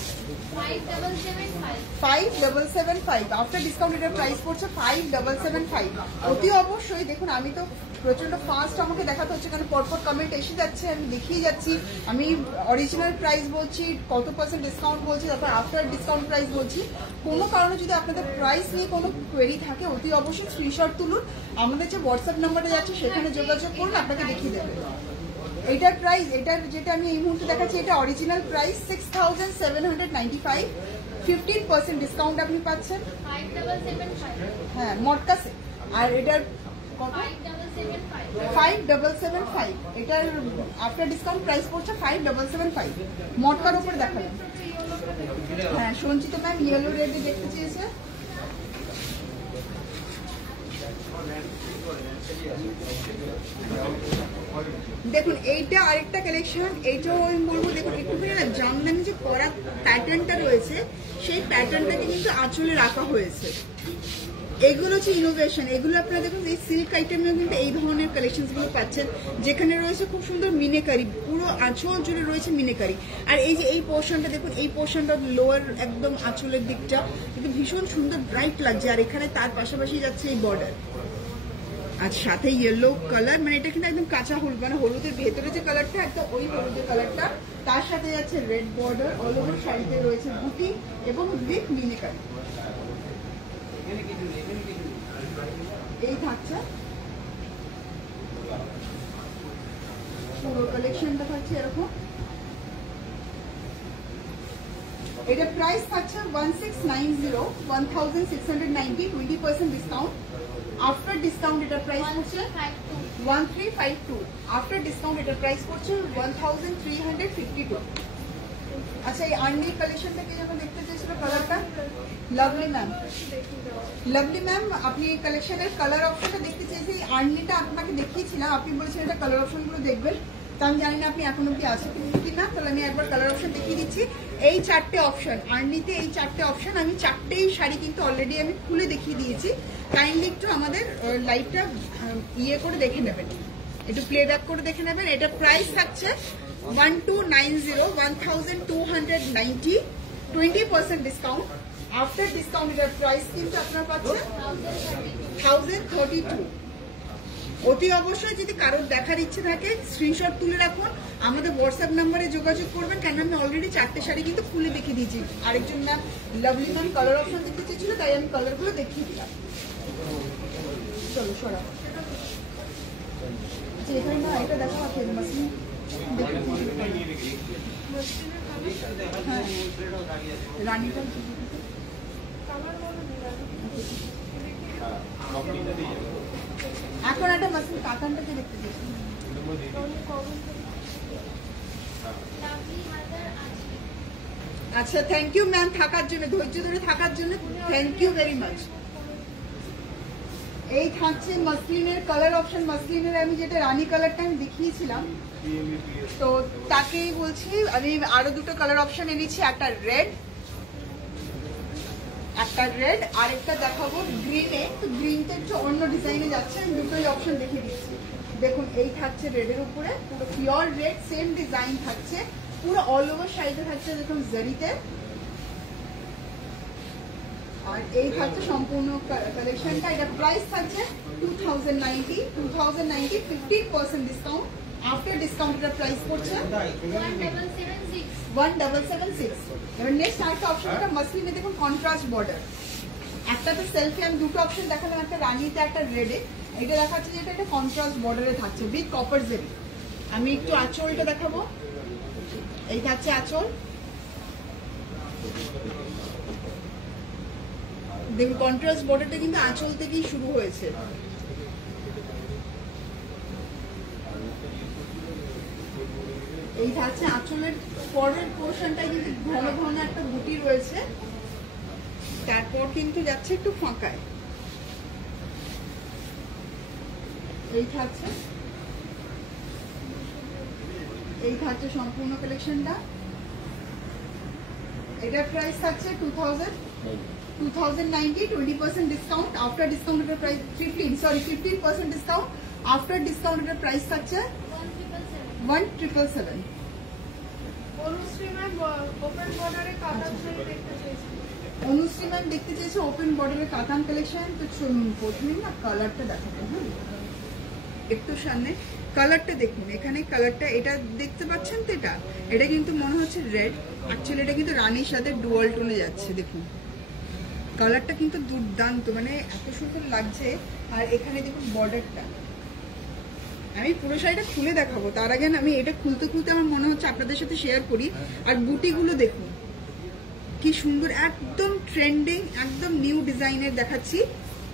5775, after discount এটার প্রাইস পড়ছে 5775। অতি অবশ্যই দেখুন, আমি তো প্রচন্ড ফাস্ট আমাকে দেখাতে হচ্ছে কারণ পরপর কমেন্ট এসে যাচ্ছে, আমি দেখিয়ে যাচ্ছি। আমি অরিজিনাল প্রাইস বলছি, কত পার্সেন্ট ডিসকাউন্ট বলছি, তারপর আফটার ডিসকাউন্ট প্রাইস বলছি। কোনো কারণে যদি আপনাদের প্রাইস নিয়ে কোনো কোয়েরি থাকে অতি অবশ্যই স্ক্রিনশট তুলুন, আমাদের যে হোয়াটসঅ্যাপ নাম্বারে যাচ্ছে সেখানে যোগাযোগ করুন, আপনাকে দেখিয়ে দেবে। এটার প্রাইস, এটার যেটা আমি এই মুহূর্তে দেখাচ্ছি, এটা অরিজিনাল প্রাইস 6795, 15% ডিসকাউন্ট আপনি পাচ্ছেন। 5775 হ্যাঁ, মটকা সেট। আর এটার কত? 5775, এটার আফটার ডিসকাউন্ট প্রাইস পড়ছে 5775। মটকার উপর দেখাবেন। হ্যাঁ, সঞ্চিত ম্যাম ইয়েলো রেডে দেখতে চেয়েছে। দেখুন এইটা আরেকটা কালেকশন, এইটাও আমি বলবো দেখুন একটুখানি না জামদানি যে করা প্যাটার্নটা রয়েছে সেই প্যাটার্নটাকে কিন্তু আঁচলে রাখা হয়েছে। এগুলো হচ্ছে ইনোভেশন। এগুলো আপনারা দেখুন এই সিল্ক আইটেমেও কিন্তু এই ধরনের কালেকশনসগুলো পাচ্ছেন, যেখানে রয়েছে খুব সুন্দর মিনেকারি, পুরো আঁচল জুড়ে রয়েছে মিনেকারি। আর এই যে এই পোর্শনটা দেখুন, এই পোর্শনটা লোয়ার একদম আঁচলের দিকটা কিন্তু ভীষণ সুন্দর ব্রাইট লাগছে। আর এখানে তার পাশাপাশি যাচ্ছে এই বর্ডার, আর সাথে ইয়েলো কালার, মানে এটা কিন্তু একদম কাঁচা হলুদ, মানে হলুদের ভেতরে যে কালারটা একদম ওই হলুদের কালারটা, তার সাথে যাচ্ছে রেড বর্ডার, অল ওভার শাড়িতে রয়েছে বুটি এবং উইথ মিনেকারি। এই থাকছে পুরো কালেকশনটা থাকছে এরকম। এটা প্রাইস থাকছে 1690, 1690, 20% ডিসকাউন্ট। আফটার ডিসকাউন্ট এটার প্রাইস হচ্ছে 1352, আফটার ডিসকাউন্ট এটার প্রাইস পড়ছে 1352। আচ্ছা, এই আর্নি কালেকশনটাকে যখন দেখতে চেয়েছিল কালারটা, লাভলি ম্যাম, লাভলি ম্যাম আপনি এই কালেকশনের কালার অপশনটা দেখতে চেয়েছি। আর্নিটা আপনাকে দেখিয়েছিলাম, আপনি বলেছেন এটা কালার অপশনগুলো দেখবেন, তা আমি জানি না আপনি এখন অব্দি আছে কিনা, তাহলে আমি একবার কালার অপশন দেখিয়ে দিচ্ছি। এই চারটে অপশন আর্নিতে, এই চারটে অপশন আমি চারটেই শাড়ি কিন্তু অলরেডি আমি খুলে দেখিয়ে দিয়েছি। কাইন্ডলি একটু আমাদের লাইভটা ইয়ে করে দেখে নেবেন, একটু প্লে ব্যাক করে দেখে নেবেন। এটা প্রাইস থাকছে 1290, 1290, 20% ডিসকাউন্ট। আফটার ডিসকাউন্ট এটার প্রাইস কিন্তু আপনার পাচ্ছেন 1032। অতি অবশ্যই যদি কারোর দেখার ইচ্ছে থাকে স্ক্রিনশট তুলে রাখুন, আমাদের হোয়াটসঅ্যাপ নাম্বারে যোগাযোগ করবেন, কেন আমি অলরেডি চারটে শাড়ি কিন্তু খুলে দেখিয়ে দিয়েছি। আরেকজন ma'am lovely ma'am colour option দেখতে চেয়েছিল, তাই আমি কালারগুলো দেখিয়ে দিলাম। চলো সরা, আচ্ছা এখানে না এটা দেখা আছে মাসলিন, হ্যাঁ রানীটা এখন একটা মাসলিন কাতানটাকে দেখতে চেয়েছি। আচ্ছা, থ্যাংক ইউ ম্যাম থাকার জন্য, ধৈর্য ধরে থাকার জন্য থ্যাংক ইউ ভেরি মাচ। এই থাকছে মাসলিনের কালার অপশন। মাসলিনের আমি যেটা রানী কালারটা আমি দেখিয়েছিলাম, তো তাকেই বলছি আমি আরো দুটো কালার অপশন এনেছি, একটা রেড, আর একটা দেখাবো গ্রিনে। তো গ্রিনটা একটু অন্য ডিজাইনে যাচ্ছে, আমি দুটোই অপশন দেখে দিচ্ছি। দেখুন এই থাকছে রেডের উপরে, পুরো পিওর রেড, সেম ডিজাইন থাকছে, পুরো অল ওভার শাড়িতে থাকছে দেখুন জারিতে। আর এই থাকছে সম্পূর্ণ কালেকশনটা। এটা প্রাইস থাকছে 2090, 15% ডিসকাউন্ট। আফটার ডিসকাউন্ট এটার প্রাইস পড়ছে 1776। এবার নেক্সট আরেকটা অপশন, এটা মাসলিনে দেখুন কন্ট্রাস্ট বর্ডার। একটাতে সেলফি আমি দুটো অপশন দেখালাম, একটা রানিতে একটা রেডে। এটা দেখাচ্ছে যেটা একটা কন্ট্রাস্ট বর্ডারে থাকছে উইথ কপার জেরি। আমি একটু আঁচলটা দেখাবো, এই থাকছে আঁচল, দেখুন কন্ট্রাস্ট বর্ডারটা কিন্তু আঁচল থেকেই শুরু হয়েছে। এই থাকছে আঁচলের পরের পোর্শনটাই কিন্তু ঘন ঘন একটা বুটি রয়েছে, তারপর কিন্তু যাচ্ছে একটু ফাঁকায়। এই থাকছে সম্পূর্ণ কালেকশনটা। এটার প্রাইস থাকছে 2000 2090, 20% discount. After discounted price 15% discount. After discounted price থাকছে 1777. অনুশ্রী ম্যাম ওপেন বর্ডারে কাতান শাড়ি দেখতে চেয়েছি। অনুশ্রী ম্যাম দেখতে চেয়েছে ওপেন বর্ডারের কাতান কালেকশন। তো প্রথমেই না কালারটা দেখাবো। হ্যাঁ, একটু সামনে কালারটা দেখুন। এখানে কালারটা এটা দেখতে পাচ্ছেন তো, এটা কিন্তু মনে হচ্ছে রেড, অ্যাকচুয়ালি এটা কিন্তু রানীর সাথে ডুয়াল টোনে যাচ্ছে। দেখুন কালারটা কিন্তু দুর্দান্ত, মানে এত সুন্দর লাগছে। আর এখানে দেখুন বর্ডারটা, আমি পুরো শাড়িটা খুলে দেখাবো, তার আগে আমি এটা খুলতে খুলতে আমার মনে হচ্ছে আপনাদের সাথে শেয়ার করি। আর বুটিগুলো দেখুন কি সুন্দর, একদম ট্রেন্ডিং, একদম নিউ ডিজাইনের দেখাচ্ছি।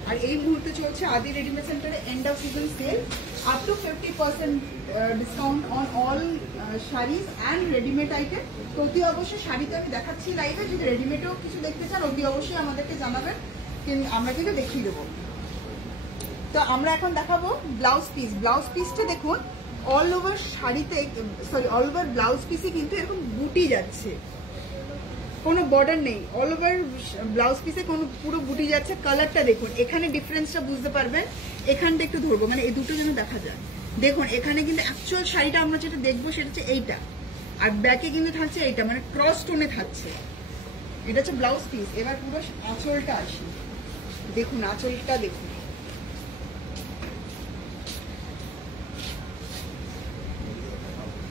আর এই মুহূর্তে চলছে আদি রেডিমেড সেন্টারে end of season sale, up to 50% discount on all saris and readymade item. তো অতি অবশ্যই শাড়িতে আমি দেখাচ্ছি লাইভে, যদি রেডিমেডও কিছু দেখতে চান অতি অবশ্যই আমাদেরকে জানাবেন, আমরা কিন্তু দেখিয়ে দেবো। তো আমরা এখন দেখাবো ব্লাউজ পিস। ব্লাউজ পিসটা দেখুন অল ওভার শাড়িতে, সরি অল ওভার ব্লাউজ পিসে কিন্তু এরকম বুটি যাচ্ছে, কোনো বর্ডার নেই। অল ওভার ব্লাউজ পিসে কোনো পুরো বুটি যাচ্ছে। কালারটা দেখুন, এখানে ডিফারেন্সটা বুঝতে পারবেন। এখানটা একটু ধরবো, মানে এই দুটো যেন দেখা যায়। দেখুন এখানে কিন্তু অ্যাকচুয়াল শাড়িটা আমরা যেটা দেখবো সেটা হচ্ছে এইটা, আর ব্যাকে কিন্তু থাকছে এইটা, মানে ক্রস টোনে থাকছে। এটা হচ্ছে ব্লাউজ পিস। এবার পুরো আঁচলটা আসি, দেখুন আঁচলটা দেখুন,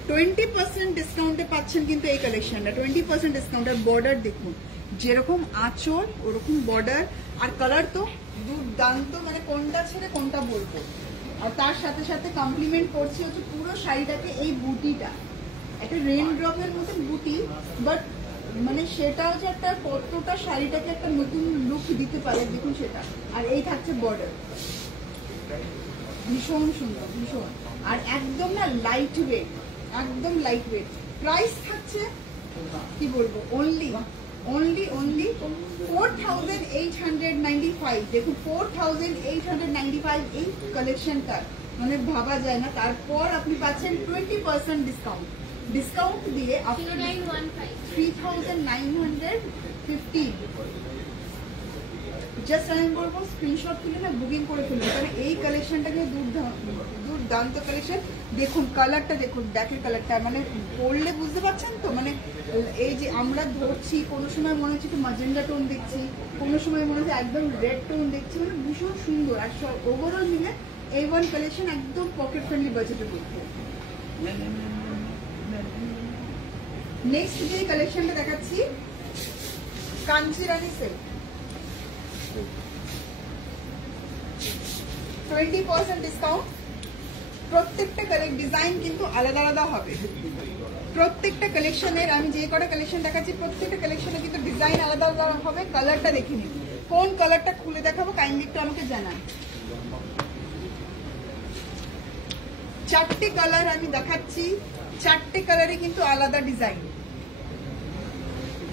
20% ডিসকাউন্টে পাচ্ছেন কিন্তু এই কালেকশনটা, 20% ডিসকাউন্ট। আর বর্ডার দেখুন, যেরকম আঁচল ওরকম বর্ডার, আর কালার তো দুর্দান্ত, মানে কোনটা ছেড়ে কোনটা বলবো। আর তার সাথে সাথে কমপ্লিমেন্ট করছি হচ্ছে পুরো শাড়িটাকে এই বুটিটা, একটা রেন ড্রপের মতন বুটি, বাট মানে সেটা হচ্ছে একটা কতটা শাড়িটাকে একটা নতুন লুক দিতে পারে দেখুন সেটা। আর এই থাকছে বর্ডার, ভীষণ সুন্দর, ভীষণ। আর একদম না লাইট ওয়েট, একদম লাইট ওয়েট। প্রাইস থাকছে কি বলবো, অনলি 4895। দেখুন 4895 এই কালেকশনটা মানে ভাবা যায় না। তারপর আপনি পাচ্ছেন 20% ডিসকাউন্ট দিয়ে 3950। জাস্ট আমি বলবো স্ক্রিনশট তুলে না বুকিং করে ফেলবো, কারণ এই কালেকশনটা কিন্তু দুর্দান্ত কালেকশন। দেখুন কালারটা দেখুন, ব্যাকের কালারটা মানে পরলে বুঝতে পারছেন তো, মানে এই যে আমরা ধরছি কোনো সময় মনে হচ্ছে একটু ম্যাজেন্ডা টোন দেখছি, কোনো সময় মনে হচ্ছে একদম রেড টোন দেখছি, মানে ভীষণ সুন্দর। আর সব ওভারঅল মিলে এই ওয়ান কালেকশন একদম পকেট ফ্রেন্ডলি বাজেটের মধ্যে। নেক্সট যে কালেকশনটা দেখাচ্ছি কাঞ্চিরানি সিল্ক, 20% ডিসকাউন্ট। প্রত্যেকটা ডিজাইন কিন্তু আলাদা আলাদা হবে, প্রত্যেকটা কালেকশনের। আমি যে কটা কালেকশন দেখাচ্ছি প্রত্যেকটা কালেকশনে কিন্তু ডিজাইন আলাদা আলাদা হবে। কালারটা দেখে নিন, কোন কালারটা খুলে দেখাবো কাইন্ডলি একটু আমাকে জানান। 4টে কালার আমি দেখাচ্ছি, 4টে কালারে কিন্তু আলাদা ডিজাইন।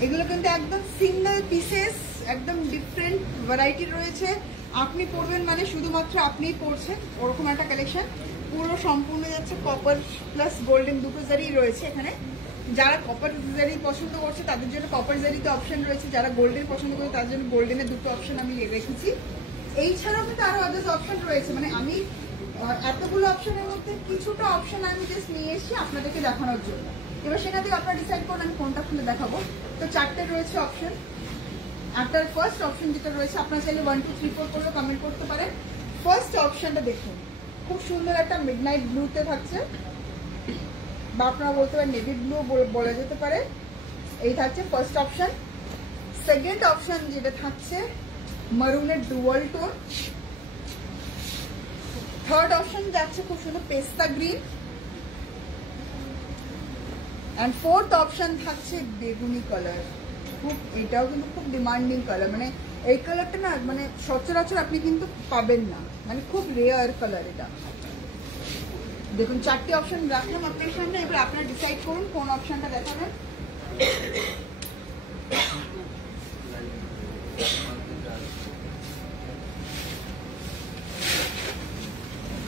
এগুলো কিন্তু একদম সিঙ্গেল পিসেস, একদম ডিফারেন্ট ভ্যারাইটি রয়েছে। আপনি পরবেন মানে শুধুমাত্র আপনিই পরছেন ওরকম একটা কালেকশন। পুরো সম্পূর্ণ যাচ্ছে কপার প্লাস গোল্ডেন, দুটো জারি রয়েছে এখানে। যারা কপার জারি পছন্দ করছে তাদের জন্য কপার জারিতে অপশন রয়েছে, যারা গোল্ডেন পছন্দ করে তাদের জন্য গোল্ডেনের দুটো অপশন আমি রেখেছি। এই ছাড়াও কিন্তু আরো আদার্স অপশন রয়েছে, মানে আমি এতগুলো অপশনের মধ্যে কিছুটা অপশন আমি জাস্ট নিয়ে এসেছি আপনাদেরকে দেখানোর জন্য। এবার সেখান থেকে আপনারা ডিসাইড করুন আমি কোনটা খুলে দেখাবো। তো 4টে রয়েছে অপশন। আপনার ফার্স্ট অপশন যেটা রয়েছে, আপনারা চাইলে 1 2 3 4 করে কমেন্ট করতে পারেন। ফার্স্ট অপশনটা দেখুন, খুব সুন্দর একটা মিডনাইট ব্লুতে থাকছে, বা আপনারা বলতে পারেন নেভি ব্লু বলা যেতে পারে। এই থাকছে ফার্স্ট অপশন। সেকেন্ড অপশন যেটা থাকছে মারুনের ডুয়াল টোন। থার্ড অপশন যাচ্ছে খুব সুন্দর পেস্তা গ্রিন। অ্যান্ড ফোর্থ অপশন থাকছে বেগুনি কালার। খুব এটাও কিন্তু খুব ডিমান্ডিং কালার, মানে এই কালারটা না মানে সচরাচর আপনি কিন্তু পাবেন না, মানে খুব রেয়ার কালার এটা। দেখুন 4টে অপশন রাখলাম আপনার সামনে, এবার আপনারা ডিসাইড করুন কোন অপশনটা দেখাবেন।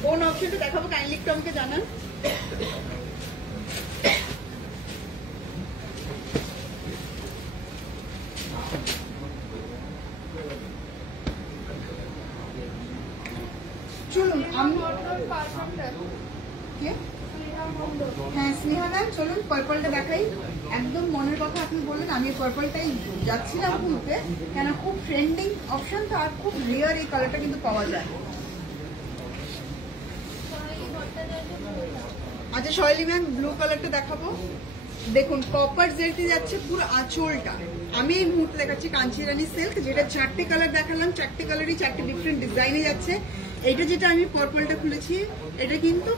কোন অপশনটা দেখাবো কাইন্ডলি একটু আমাকে জানান। চলুন আমি মন্ডল পারফেক্ট কে স্নেহা মন্ডল হ্যাঁ স্নেহা ম্যাম চলুন পার্পলটা দেখাই। একদম মনের কথা আপনি বললেন, আমি পার্পলটাই যাচ্ছিলাম খুলতে, কেন খুব ট্রেন্ডিং অপশন তো, আর খুব রেয়ার এই কালারটা কিন্তু পাওয়া যায়। আচ্ছা শৈলী ম্যাম ব্লু কালারটা দেখাবো। দেখুন কপার জেলতে যাচ্ছে পুরো আঁচলটা। আমি এই মুহূর্তে দেখাচ্ছি কাঞ্চিরানি সিল্ক, যেটা 4টে কালার দেখালাম, 4টে কালারই 4টে ডিফারেন্ট ডিজাইনে যাচ্ছে। এটা যেটা আমি পার্পলটা খুলেছি এটা কিন্তু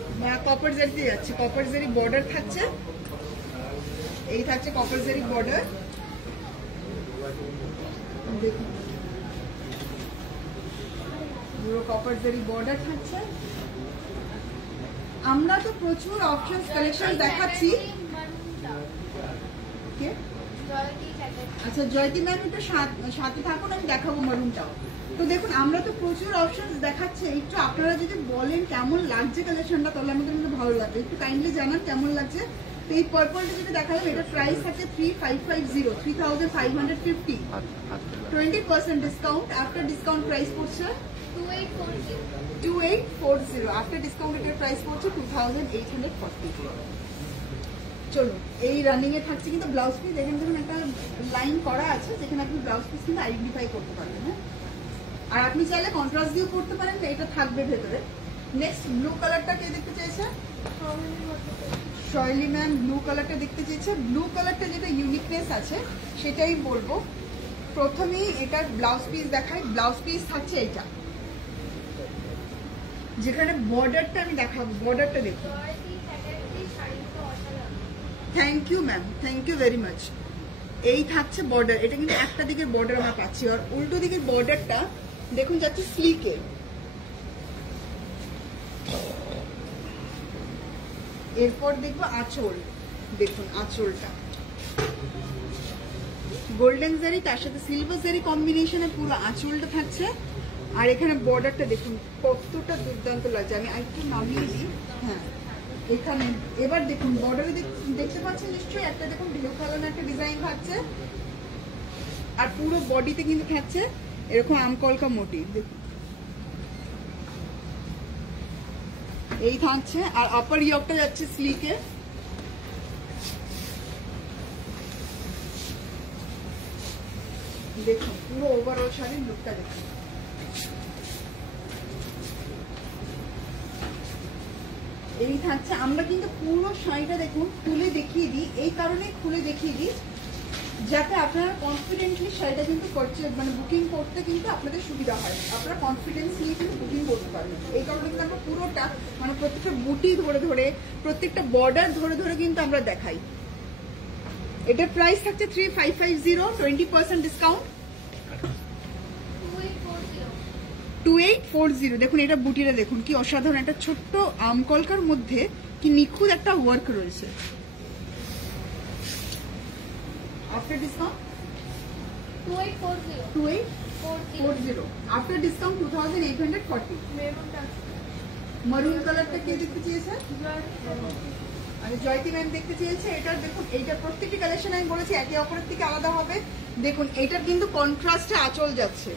কপার জেলতে যাচ্ছে, কপার জেরি বর্ডার থাকছে, এই থাকছে কপার জেরি বর্ডার। দেখুন পুরো কপার জেরি বর্ডার থাকছে। আমরা তো প্রচুর অপশন কালেকশন দেখাচ্ছি। আচ্ছা জয়তী ম্যাম একটু সাথে থাকুন, আমি দেখাবো মারুনটাও। তো দেখুন আমরা তো প্রচুর অপশন দেখাচ্ছি, একটু আপনারা যদি বলেন কেমন লাগছে কালেকশনটা তাহলে আমাদের কিন্তু ভালো লাগবে, একটু কাইন্ডলি জানান কেমন লাগছে। তো এই পার্পলটা যেটা দেখালাম এটা প্রাইস আছে 3550, 3550, 20% ডিসকাউন্ট। আফটার ডিসকাউন্ট প্রাইস পড়ছে 2840, আফটার ডিসকাউন্ট এটার প্রাইস পড়ছে 2840। চলুন এই রানিং এ থাকছে কিন্তু ব্লাউজ পিস, এখানে দেখুন একটা লাইন করা আছে যেখানে আপনি ব্লাউজ পিস কিন্তু আইডেন্টিফাই করতে পারবেন। হ্যাঁ, আর আপনি চাইলে কন্ট্রাস্ট দিয়েও করতে পারেন, এটা থাকবে ভেতরে। নেক্সট ব্লু কালারটা কে দেখতে চেয়েছে? শৈলী ম্যাম ব্লু কালারটা দেখতে চেয়েছে। ব্লু কালারটা যেটা ইউনিকনেস আছে সেটাই বলবো। প্রথমেই এটার ব্লাউজ পিস দেখাই। ব্লাউজ পিস থাকছে এটা, যেখানে বর্ডারটা আমি দেখাবো, বর্ডারটা দেখুন। Thank you ma'am, thank you very much. এই থাকছে বর্ডার, এটা কিন্তু একটা দিকের বর্ডার আমরা পাচ্ছি, আর উল্টো দিকের বর্ডারটা দেখুন যাচ্ছে স্লিকে। এরপর দেখবো আঁচল, দেখুন আঁচলটা গোল্ডেন জারি তার সাথে সিলভার জারি কম্বিনেশনে পুরো আঁচলটা থাকছে। আর এখানে বর্ডারটা দেখুন কতটা দুর্দান্ত লাগছে, আমি আরেকটু নামিয়ে দিই। হ্যাঁ এখানে এবার দেখুন বর্ডারে দেখতে পাচ্ছেন নিশ্চয়ই একটা দেখুন ঢেউ খেলানো একটা ডিজাইন থাকছে, আর পুরো বডিতে কিন্তু থাকছে এরকম আমকলকা মোটিভ। দেখুন এই থাকছে, আর আপার ইয়কটা যাচ্ছে স্লিকে। দেখুন পুরো ওভারঅল শাড়ির লুকটা দেখুন। এই থাকছে, আমরা কিন্তু পুরো শাড়িটা দেখুন খুলে দেখিয়ে দিই, এই কারণে খুলে দেখিয়ে দিই যাতে আপনারা কনফিডেন্টলি শাড়িটা কিন্তু মানে বুকিং করতে কিন্তু আপনাদের সুবিধা হয়, আপনারা কনফিডেন্স নিয়ে কিন্তু বুকিং করতে পারবেন। এই কারণে কিন্তু আমরা পুরোটা মানে প্রত্যেকটা বুটি ধরে ধরে প্রত্যেকটা বর্ডার ধরে ধরে কিন্তু আমরা দেখাই। এটার প্রাইস থাকছে 3550, 20% ডিসকাউন্ট 2840। দেখুন এটা বুটিটা দেখুন কি অসাধারণ, একটা ছোট্ট আমকলকার মধ্যে কি নিখুঁত একটা ওয়ার্ক রয়েছে। After discount 2840, after discount 2840। মারুন কালারটা কে দেখতে চেয়েছে? আর জয়তী ম্যাম দেখতে চেয়েছে। এটার দেখুন এইটা প্রত্যেকটি কালেকশন আমি বলেছি একে অপরের থেকে আলাদা হবে। দেখুন এটার কিন্তু কন্ট্রাস্টে আঁচল যাচ্ছে,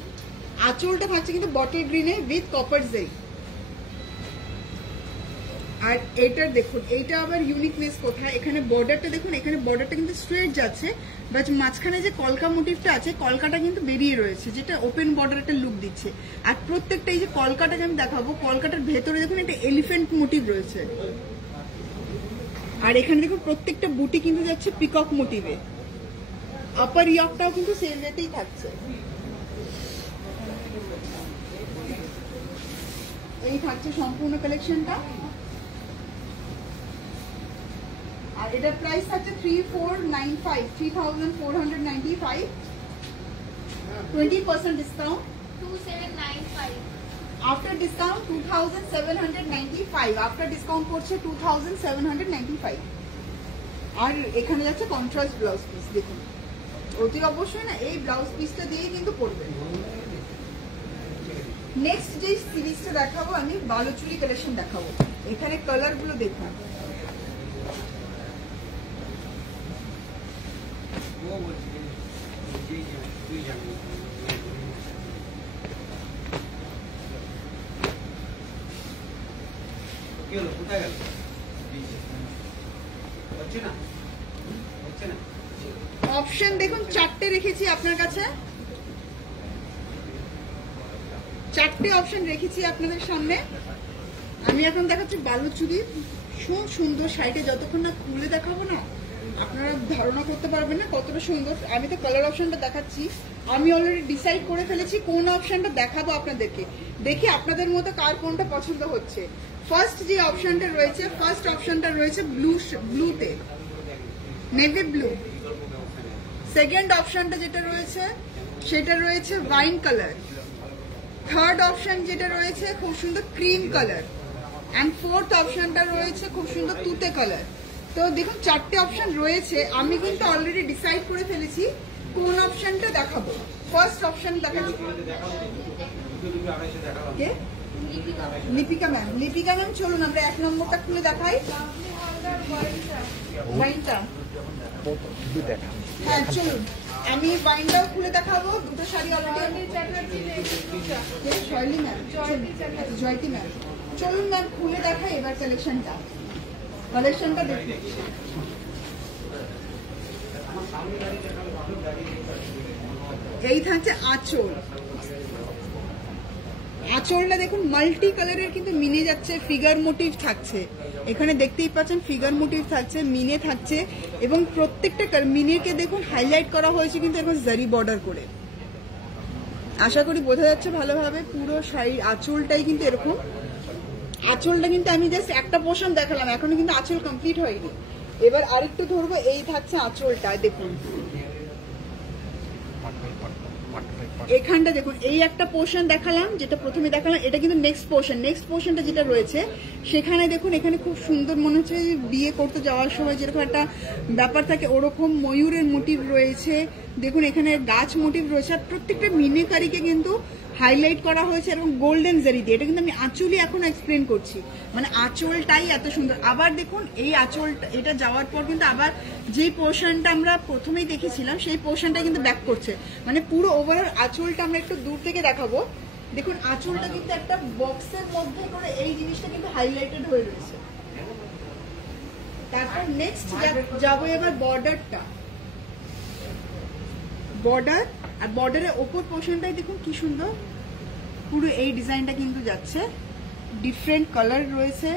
আঁচলটা থাকছে কিন্তু বটল গ্রিনে উইথ কপার জেরি। আর এটার দেখুন এইটা আবার ইউনিকনেস কোথায়, এখানে বর্ডারটা দেখুন, এখানে বর্ডারটা কিন্তু স্ট্রেট যাচ্ছে, বাট মাঝখানে যে কলকা মোটিভটা আছে কলকাটা কিন্তু বেরিয়ে রয়েছে, যেটা ওপেন বর্ডার একটা লুক দিচ্ছে। আর প্রত্যেকটা এই যে কলকাটাকে আমি দেখাবো, কলকাটার ভেতরে দেখুন একটা এলিফ্যান্ট মোটিভ রয়েছে। আর এখানে দেখুন প্রত্যেকটা বুটি কিন্তু যাচ্ছে পিকক মোটিভে। আপার ইয়কটাও কিন্তু সেম রেটেই থাকছে। এই থাকছে সম্পূর্ণ কালেকশনটা। আর এটার প্রাইস থাকছে 3495, 3495, 20% discount 2795, after discount 2795, after discount করছে 2795। আর এখানে যাচ্ছে কন্ট্রাস্ট ব্লাউজ পিস। দেখুন অতি অবশ্যই না এই ব্লাউজ পিসটা দিয়েই কিন্তু পরবেন। নেক্সট যে সিরিজটা দেখাবো আমি বালুচুরি কালেকশন দেখাবো। এখানে কালার গুলো দেখুন, অপশন দেখুন 4টে রেখেছি আপনার কাছে, 4টে অপশন রেখেছি আপনাদের সামনে। আমি এখন দেখাচ্ছি বালুচুরি, খুব সুন্দর শাড়িটা, যতক্ষণ না খুলে দেখাবো না আপনারা ধারণা করতে পারবেন না কতটা সুন্দর। আমি তো কালার অপশনটা দেখাচ্ছি, আমি অলরেডি ডিসাইড করে ফেলেছি কোন অপশনটা দেখাবো আপনাদেরকে, দেখি আপনাদের মতো কার কোনটা পছন্দ হচ্ছে। ফার্স্ট যে অপশনটা রয়েছে, ফার্স্ট অপশনটা রয়েছে ব্লুতে, নেভি ব্লু। সেকেন্ড অপশনটা যেটা রয়েছে সেটা রয়েছে ওয়াইন কালার। থার্ড অপশন যেটা রয়েছে খুব সুন্দর ক্রিম কালার, অ্যান্ড ফোর্থ অপশনটা রয়েছে খুব সুন্দর তুতে কালার। তো দেখুন 4টে অপশন রয়েছে, আমি কিন্তু অলরেডি ডিসাইড করে ফেলেছি কোন অপশনটা দেখাবো। ফার্স্ট অপশন দেখাচ্ছি কে? লিপিকা ম্যাম। লিপিকা ম্যাম চলুন আমরা 1 নম্বরটা খুলে দেখাই। ওয়াইনটা হ্যাঁ চলুন, আমি ওয়াইনটাও খুলে দেখাবো। দুটো শাড়ি অলরেডি জয়লি ম্যাম, জয়তি ম্যাম, চলুন ম্যাম খুলে দেখাই এবার কালেকশনটা দেখুন। এই থাকছে আঁচল। আঁচলটা দেখুন মাল্টি কালারের কিন্তু মিনে যাচ্ছে, ফিগার মোটিভ থাকছে, এখানে দেখতেই পাচ্ছেন ফিগার মোটিভ থাকছে, মিনে থাকছে, এবং প্রত্যেকটা মিনেকে দেখুন হাইলাইট করা হয়েছে কিন্তু এখন জারি বর্ডার করে। আশা করি বোঝা যাচ্ছে ভালোভাবে। পুরো শাড়ির আঁচলটাই কিন্তু এরকম। আঁচলটা কিন্তু আমি জাস্ট একটা পোর্শন দেখালাম, এখনো কিন্তু আঁচল কমপ্লিট হয়নি। এবার আরেকটু ধরবো, এই থাকছে আঁচলটা দেখুন, এখানটা দেখুন, এই একটা পোর্শন দেখালাম, যেটা প্রথমে দেখালাম, এটা কিন্তু নেক্সট পোর্শন। নেক্সট পোর্শনটা যেটা রয়েছে সেখানে দেখুন, এখানে খুব সুন্দর মনে হচ্ছে বিয়ে করতে যাওয়ার সময় যেরকম একটা ব্যাপার থাকে ওরকম ময়ূরের মোটিভ রয়েছে, দেখুন এখানে গাছ মোটিভ রয়েছে, আর প্রত্যেকটা মিনেকারিকে কিন্তু হাইলাইট করা হয়েছে এবং গোল্ডেন জারি দিয়ে। এটা কিন্তু আমি আঁচলই এখন এক্সপ্লেন করছি, মানে আঁচলটাই এত সুন্দর। আবার দেখুন এই আঁচলটা, এটা যাওয়ার পর কিন্তু আবার যেই পোর্শনটা আমরা প্রথমেই দেখেছিলাম সেই পোর্শনটা কিন্তু ব্যাক করছে, মানে পুরো ওভারঅল আঁচলটা আমরা একটু দূর থেকে দেখাবো। দেখুন আঁচলটা কিন্তু একটা বক্সের মধ্যে করে এই জিনিসটা কিন্তু হাইলাইটেড হয়ে রয়েছে। তারপর নেক্সট যাবো এবার বর্ডারটা, বর্ডার, আর বর্ডারের ওপর পোর্শনটাই দেখুন কি সুন্দর, পুরো এই ডিজাইনটা কিন্তু যাচ্ছে, ডিফারেন্ট কালার রয়েছে,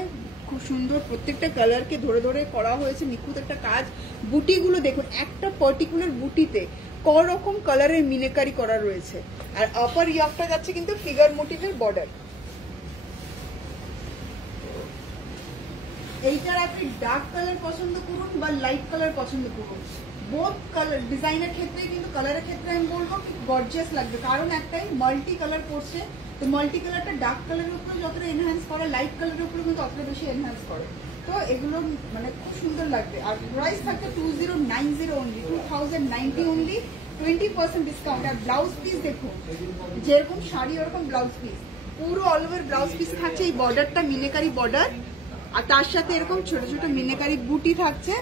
খুব সুন্দর, প্রত্যেকটা কালারকে ধরে ধরে করা হয়েছে, নিখুঁত একটা কাজ। বুটিগুলো দেখুন, একটা পার্টিকুলার বুটিতে করকম কালারের মিনেকারি করা রয়েছে, আর আপার ইয়াকটা যাচ্ছে কিন্তু ফিগার মোটিভের বর্ডার। এইটার আপনি ডার্ক কালার পছন্দ করুন বা লাইট কালার পছন্দ করুন, বোথ কালার ডিজাইনের ক্ষেত্রে কিন্তু কালারের ক্ষেত্রে আমি বলবো কি গর্জিয়াস লাগবে, কারণ একটাই মাল্টি কালার পড়ছে। তো মাল্টি কালারটা ডার্ক কালারের উপরে যতটা এনহ্যান্স করে, লাইট কালারের উপরে কিন্তু অতটা বেশি এনহ্যান্স করে। তো এগুলো মানে খুব সুন্দর লাগবে। আর প্রাইস থাকবে 2090 অনলি, 2090 অনলি, 20% ডিসকাউন্ট। আর ব্লাউজ পিস দেখুন, যেরকম শাড়ি ওরকম ব্লাউজ পিস, পুরো অল ওভার ব্লাউজ পিস থাকছে। এই বর্ডারটা মিনেকারি বর্ডার, আর তার সাথে এরকম ছোট ছোট মিনেকারি বুটি থাকছে,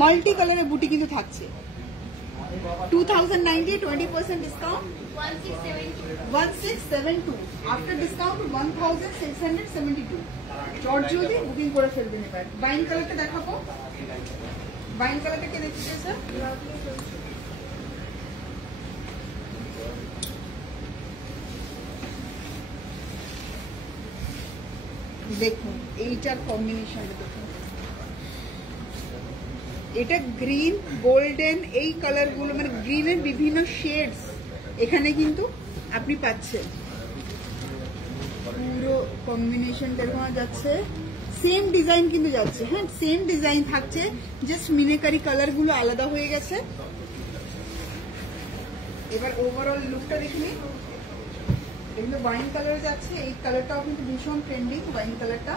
মাল্টি কালারের বুটি কিন্তু থাকছে। 2090, 20% ডিসকাউন্ট 1672, আফটার ডিসকাউন্ট 1672। জর্জিওতে বুকিং করে ফেলবেন। এবার বাইন কালারটা দেখাবো, বাইন কালারটা কে দেখতে স্যার? দেখুন এইটার কম্বিনেশনটা দেখুন, এটা গ্রিন গোল্ডেন, এই কালারগুলো মানে গ্রিনের বিভিন্ন শেডস এখানে কিন্তু আপনি পাচ্ছেন। পুরো কম্বিনেশনটা এরকম যাচ্ছে, সেম ডিজাইন কিন্তু যাচ্ছে, হ্যাঁ সেম ডিজাইন থাকছে, জাস্ট মিনেকারি কালারগুলো আলাদা হয়ে গেছে। এবার ওভারঅল লুকটা দেখুন, এগুলো ওয়াইন কালারে যাচ্ছে, এই কালারটাও কিন্তু ভীষণ ট্রেন্ডিং ওয়াইন কালারটা।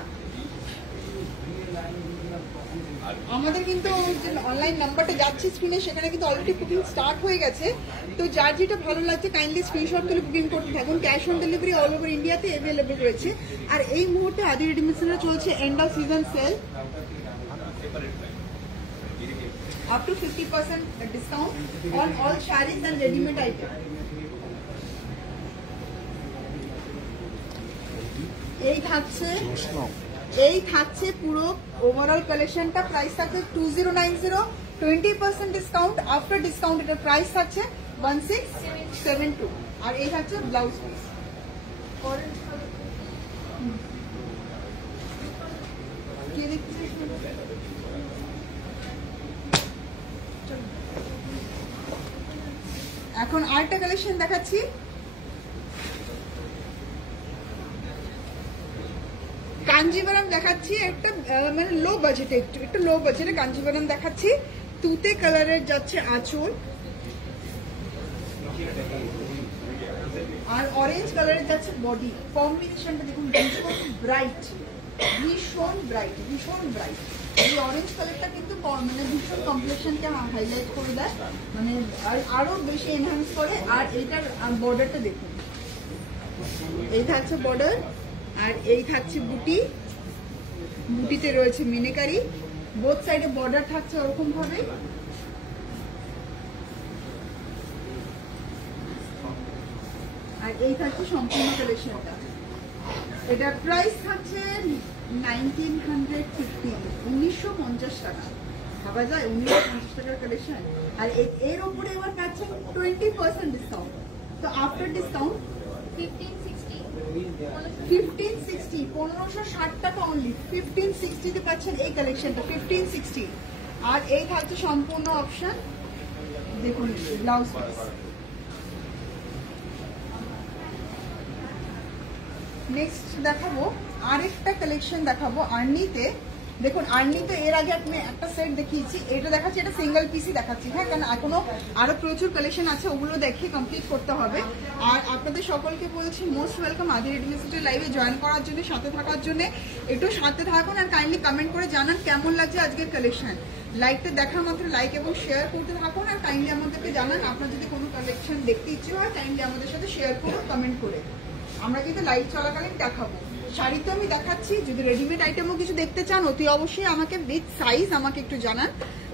আমাদের কিন্তু অনলাইন নাম্বারটা যাচ্ছে স্ক্রিনে, সেখানে কিন্তু অলরেডি বুকিং স্টার্ট হয়ে গেছে। তো যার যেটা ভালো লাগছে কাইন্ডলি স্ক্রিনশট তুলে বুকিং করতে থাকুন। Cash on delivery all over ইন্ডিয়াতে অ্যাভেলেবল রয়েছে। আর এই মুহূর্তে আদি রেডিমেড সেন্টারে চলছে end of season sale, up to 50% discount on all sarees and ready-made items. এই থাকছে এই থাকছে পুরো ওভারঅল কালেকশনটা, প্রাইস থাকছে 2090, 20% ডিসকাউন্ট, আফটার ডিসকাউন্ট এটার প্রাইস থাকছে 1672। আর এই থাকছে ব্লাউজ পিস। এখন আরেকটা কালেকশন দেখাচ্ছি, কাঞ্জিভারাম দেখাচ্ছি একটা মানে লো বাজেটে, একটু লো বাজেটে কাঞ্জিভারাম দেখাচ্ছি। তুতে কালারের যাচ্ছে আঁচল, আর অরেঞ্জ কালারের যাচ্ছে বডি। কম্বিনেশনটা দেখুন ভীষণ ব্রাইট, ভীষণ ব্রাইট, ভীষণ ব্রাইট। এই অরেঞ্জ কালারটা কিন্তু মানে ভীষণ কমপ্লেকশনকে হাইলাইট করে দেয়, মানে আরো বেশি এনহ্যান্স করে। আর এইটার বর্ডারটা দেখুন, এই থাকছে বর্ডার, আর এই থাকছে বুটি, বুটিতে রয়েছে মিনেকারি, বোথ সাইডে বর্ডার থাকছে ওরকম ভাবে। আর এই থাকছে সম্পূর্ণ কালেকশনটা। এটা প্রাইস থাকছে 1950, 1950 টাকা। ভাবা যায় 1950 টাকার কালেকশন। আর এর উপরে এবার পাচ্ছেন 20% ডিসকাউন্ট। তো আফটার ডিসকাউন্ট 1560 1560 টাকা অনলি, 1560 তে পাচ্ছেন এই কালেকশনটা, 1560। আর এই থাকছে সম্পূর্ণ অপশন, দেখুন ব্লাউজ পিস। নেক্সট দেখাবো আরেকটা কালেকশন দেখাবো আর্নিতে। দেখুন আর্নিতে এর আগে আপনি একটা সেট দেখিয়েছি, এটা দেখাচ্ছি, এটা সিঙ্গেল পিসই দেখাচ্ছি। হ্যাঁ, কারণ এখনো আরো প্রচুর কালেকশন আছে, ওগুলো দেখে কমপ্লিট করতে হবে। আর আপনাদের সকলকে বলছি মোস্ট ওয়েলকাম আদি রেডিমেড সেন্টার লাইভে জয়েন করার জন্য, সাথে থাকার জন্য। একটু সাথে থাকুন আর কাইন্ডলি কমেন্ট করে জানান কেমন লাগছে আজকের কালেকশন। লাইকটা দেখার মাত্র লাইক এবং শেয়ার করতে থাকুন, আর কাইন্ডলি আমাদেরকে জানান আপনার যদি কোনো কালেকশন দেখতে ইচ্ছে হয়, কাইন্ডলি আমাদের সাথে শেয়ার করুন কমেন্ট করে। আমরা কিন্তু লাইভ চলাকালীন দেখাবো। শাড়ি তো আমি দেখাচ্ছি, যদি রেডিমেড আইটেমও কিছু দেখতে চান অতি অবশ্যই আমাকে উইথ সাইজ আমাকে একটু জানান,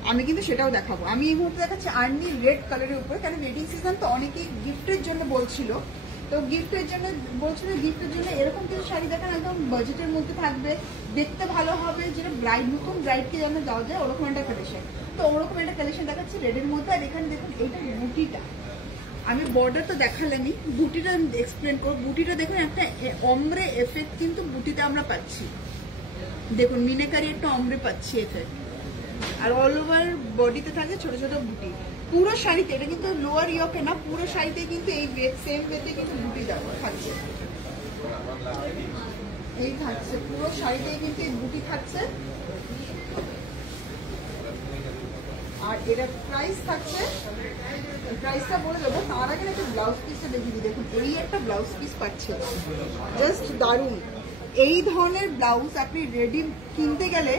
আমি কিন্তু সেটাও দেখাবো। আমি এই মুহূর্তে দেখাচ্ছি আর্নি রেড কালারের উপরে, কারণ ওয়েডিং সিজন তো অনেকেই গিফটের জন্য বলছিল, তো গিফটের জন্য বলছিল, গিফটের জন্য এরকম কিছু শাড়ি দেখান একদম বাজেটের মধ্যে থাকবে, দেখতে ভালো হবে, যেটা ব্রাইড নতুন ব্রাইডকে যেন দেওয়া যায় ওরকম একটা কালেকশন। তো ওরকম একটা কালেকশন দেখাচ্ছি রেডের মধ্যে। আর এখানে দেখুন এইটা বুটিটা, আমি বর্ডার তো দেখালামই, বুটিটা এক্সপ্লেন করব। বুটিটা দেখুন একটা অমরে এফেক্ট কিন্তু বুটিতে আমরা পাচ্ছি, দেখুন মিনেকারি একটা অমরে পাচ্ছি এফেক্ট। আর অল ওভার বডিতে থাকে ছোট ছোট বুটি পুরো শাড়িতে। এটা কিন্তু লোয়ার ইয়কে না, পুরো শাড়িতে কিন্তু এই সেম ওয়েতে কিন্তু বুটি দেওয়া থাকছে, এই থাকছে পুরো শাড়িতে কিন্তু এই বুটি থাকছে। আর এটা প্রাইস থাকছে, প্রাইসটা বলে দেবো তার আগে একটা ব্লাউজ পিসটা দেখিয়ে দিই। দেখুন এই একটা ব্লাউজ পিস পাচ্ছে, জাস্ট দারুণ। এই ধরনের ব্লাউজ আপনি রেডি কিনতে গেলে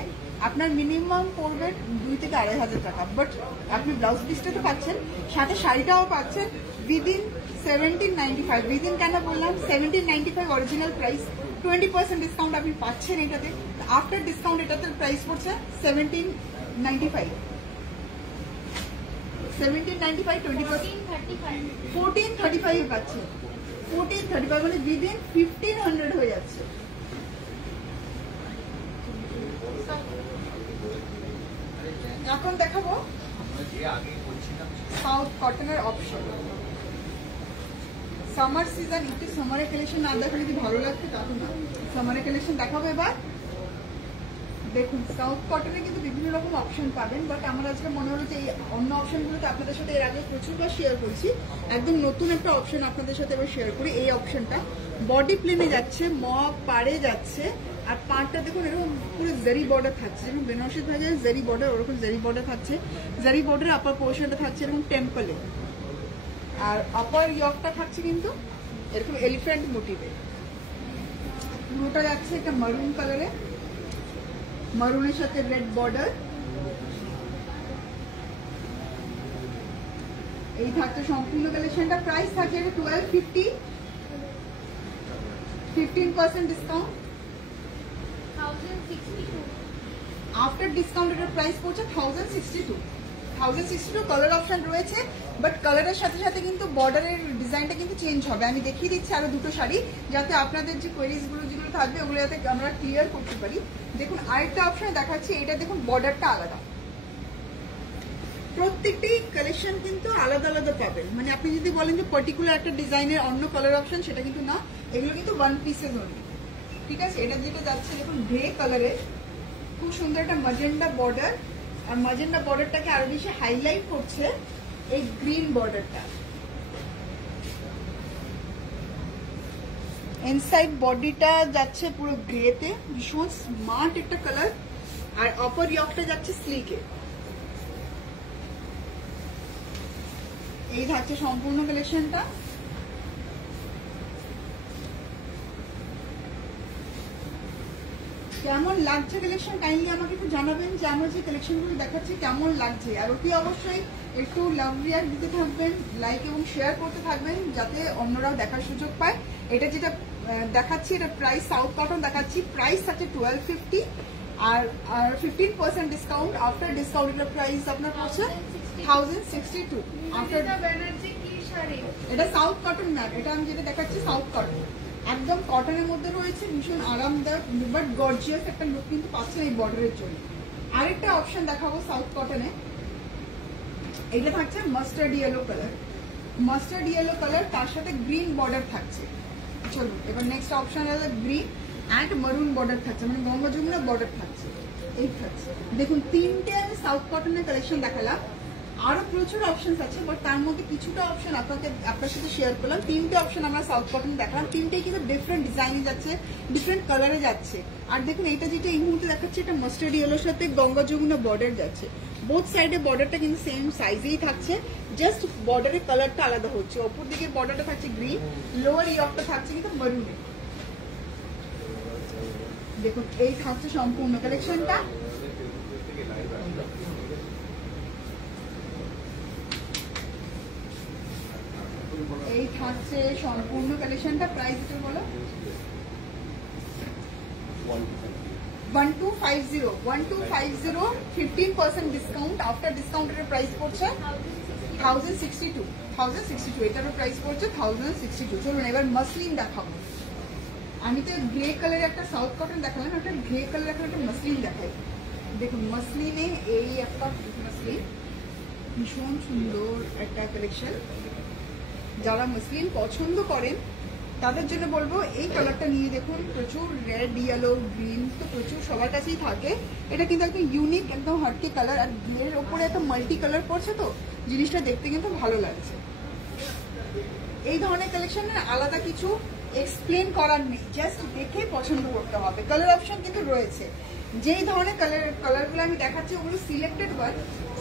আপনার মিনিমাম পড়বে 2 থেকে 2,500 টাকা, বাট আপনি ব্লাউজ পিসটা তো পাচ্ছেন, সাথে শাড়িটাও পাচ্ছেন উইদিন 1795। উইদিন কেন বললাম, 1795 অরিজিনাল প্রাইস, 20% ডিসকাউন্ট আপনি পাচ্ছেন এটাতে। আফটার ডিসকাউন্ট এটাতে প্রাইস পড়ছে 1795, 1795, 20%, 1435 পাচ্ছে, 1435 মানে উইদিন 1500 হয়ে যাচ্ছে। এখন দেখাবো সাউথ কটনের অপশন। সামার সিজন, একটু সামারের কালেকশন না দেখলে যদি ভালো লাগছে তাহলে না, সামারের কালেকশন দেখাবো এবার। দেখুন সাউথ কটনে কিন্তু বিভিন্ন রকম অপশন পাবেন, বাট আমার আজকে মনে হলো যে এই অন্য অপশনগুলোতে আপনাদের সাথে এর আগে প্রচুরবার শেয়ার করেছি, একদম নতুন একটা অপশন আপনাদের সাথে এবার শেয়ার করি। এই অপশনটা বডি প্লেনে যাচ্ছে, মপ পাড়ে যাচ্ছে, আর পাড়টা দেখুন এরকম পুরো জারি বর্ডার থাকছে, যেমন বেনারসি থাকে জারি বর্ডার, ওরকম জারি বর্ডার থাকছে। জারি বর্ডারের আপার পোর্শনটা থাকছে এরকম টেম্পলে, আর আপার ইয়কটা থাকছে কিন্তু এরকম এলিফ্যান্ট মোটিভে। পুরোটা যাচ্ছে এটা মারুন কালারে, মারুনের সাথে রেড বর্ডার। এই থাকছে সম্পূর্ণ কালেকশনটা। প্রাইস থাকে 1250, 15% ডিসকাউন্ট, 1062 আফটার ডিসকাউন্ট এটার প্রাইস পড়ছে 1062, 1062 কালার অপশন রয়েছে, বাট কালারের সাথে সাথে কিন্তু বর্ডারের ডিজাইনটা কিন্তু চেঞ্জ হবে। আমি দেখিয়ে দিচ্ছি আরো দুটো শাড়ি, যাতে আপনাদের যে কোয়েরিজগুলো যেগুলো থাকবে ওগুলো যাতে আমরা ক্লিয়ার করতে পারি। দেখুন আরেকটা অপশন দেখাচ্ছি, এটা দেখুন বর্ডারটা আলাদা, প্রত্যেকটি কালেকশন কিন্তু আলাদা আলাদা পাবেন। মানে আপনি যদি বলেন যে পার্টিকুলার একটা ডিজাইনের অন্য কালার অপশন, সেটা কিন্তু না, এগুলো কিন্তু ওয়ান পিসেস অনলি। ঠিক আছে, এটা যেটা যাচ্ছে দেখুন গ্রে কালারে, খুব সুন্দর একটা ম্যাজেন্ডা বর্ডার, আর ম্যাজেন্ডা বর্ডারটাকে আরো বেশি হাইলাইট করছে এই গ্রিন বর্ডারটা। ইনসাইড বডিটা যাচ্ছে পুরো গ্রেতে, ভীষণ স্মার্ট একটা কালার, আর অপর ইয়কটা যাচ্ছে স্লিকে। এই থাকছে সম্পূর্ণ কালেকশনটা। কেমন লাগছে কালেকশন কাইন্ডলি আমাকে একটু জানাবেন, যে আমার যে কালেকশনগুলো দেখাচ্ছি কেমন লাগছে। আর অতি অবশ্যই একটু লাভ রিয়াক্ট দিতে থাকবেন, লাইক এবং শেয়ার করতে থাকবেন, যাতে অন্যরাও দেখার সুযোগ পায়। এটা যেটা দেখাচ্ছি এটা প্রাইস সাউথ কটন দেখাচ্ছি, প্রাইস আছে 1250, আর 15% ডিসকাউন্ট। আফটার ডিসকাউন্ট এটার প্রাইস আপনার পড়ছে 1062। আফটার ব্যানার্জি কি শাড়ি, এটা সাউথ কটন ম্যাম, এটা আমি যেটা দেখাচ্ছি সাউথ কটন, একদম কটনের মধ্যে রয়েছে, ভীষণ আরামদায়ক বাট গর্জিয়াস একটা লুক কিন্তু পাচ্ছেন এই বর্ডারের জন্য। আরেকটা অপশন দেখাবো সাউথ কটনে, এটা থাকছে mustard yellow colour, mustard yellow colour, তার সাথে গ্রিন বর্ডার থাকছে। চলুন এবার নেক্সট অপশন হলো গ্রিন অ্যান্ড মারুন বর্ডার থাকছে, মানে গঙ্গা যমুনা বর্ডার থাকছে। এই থাকছে দেখুন, তিনটে আমি সাউথ কটনের কালেকশন দেখালাম, আরো প্রচুর অপশন আছে, বাট তার মধ্যে কিছুটা অপশন আপনার সাথে শেয়ার করলাম। তিনটে অপশন আমরা সাউথ কটন দেখালাম, তিনটেই কিন্তু ডিফারেন্ট ডিজাইনে যাচ্ছে, ডিফারেন্ট কালারে যাচ্ছে। আর দেখুন এটা যেটা এই মুহূর্তে দেখাচ্ছে, এটা মাস্টার্ড ইয়েলোর সাথে গঙ্গা যমুনা বর্ডার যাচ্ছে। বোথ সাইডে বর্ডারটা কিন্তু সেম সাইজেই থাকছে, জাস্ট বর্ডারের কালারটা আলাদা হচ্ছে। অপর দিকে বর্ডারটা থাকছে গ্রিন, লোয়ার ইয়কটা থাকছে কিন্তু মারুনে। দেখুন এই থাকছে সম্পূর্ণ কালেকশনটা। এই থাকছে সম্পূর্ণ কালেকশনটা, প্রাইস এটা বলো 1250, 1250, 15% ডিসকাউন্ট। আফটার ডিসকাউন্টের প্রাইস পড়ছে 1062, এটারও প্রাইস পড়ছে 1062। চলুন এবার মাসলিন দেখাবো। আমি তো গ্রে কালারের একটা সাউথ কটন দেখালাম, একটা গ্রে কালার একটা মাসলিন দেখাই। দেখুন মাসলিনে এই একটা মাসলিন, ভীষণ সুন্দর একটা কালেকশন। যারা মাসলিন পছন্দ করেন তাদের জন্য বলবো এই কালারটা নিয়ে দেখুন, প্রচুর রেড ইয়েলো গ্রিন তো প্রচুর সবার কাছেই থাকে। এটা কিন্তু একদম ইউনিক, একদম হাটকে কালার, আর গ্রের ওপরে একটা মাল্টি কালার পড়ছে, তো জিনিসটা দেখতে কিন্তু ভালো লাগছে। এই ধরনের কালেকশনের আলাদা কিছু এক্সপ্লেন করার নেই, জাস্ট দেখে পছন্দ করতে হবে। কালার অপশন কিন্তু রয়েছে, যেই ধরনের কালারগুলো আমি দেখাচ্ছি ওগুলো সিলেক্টেড ওয়ান।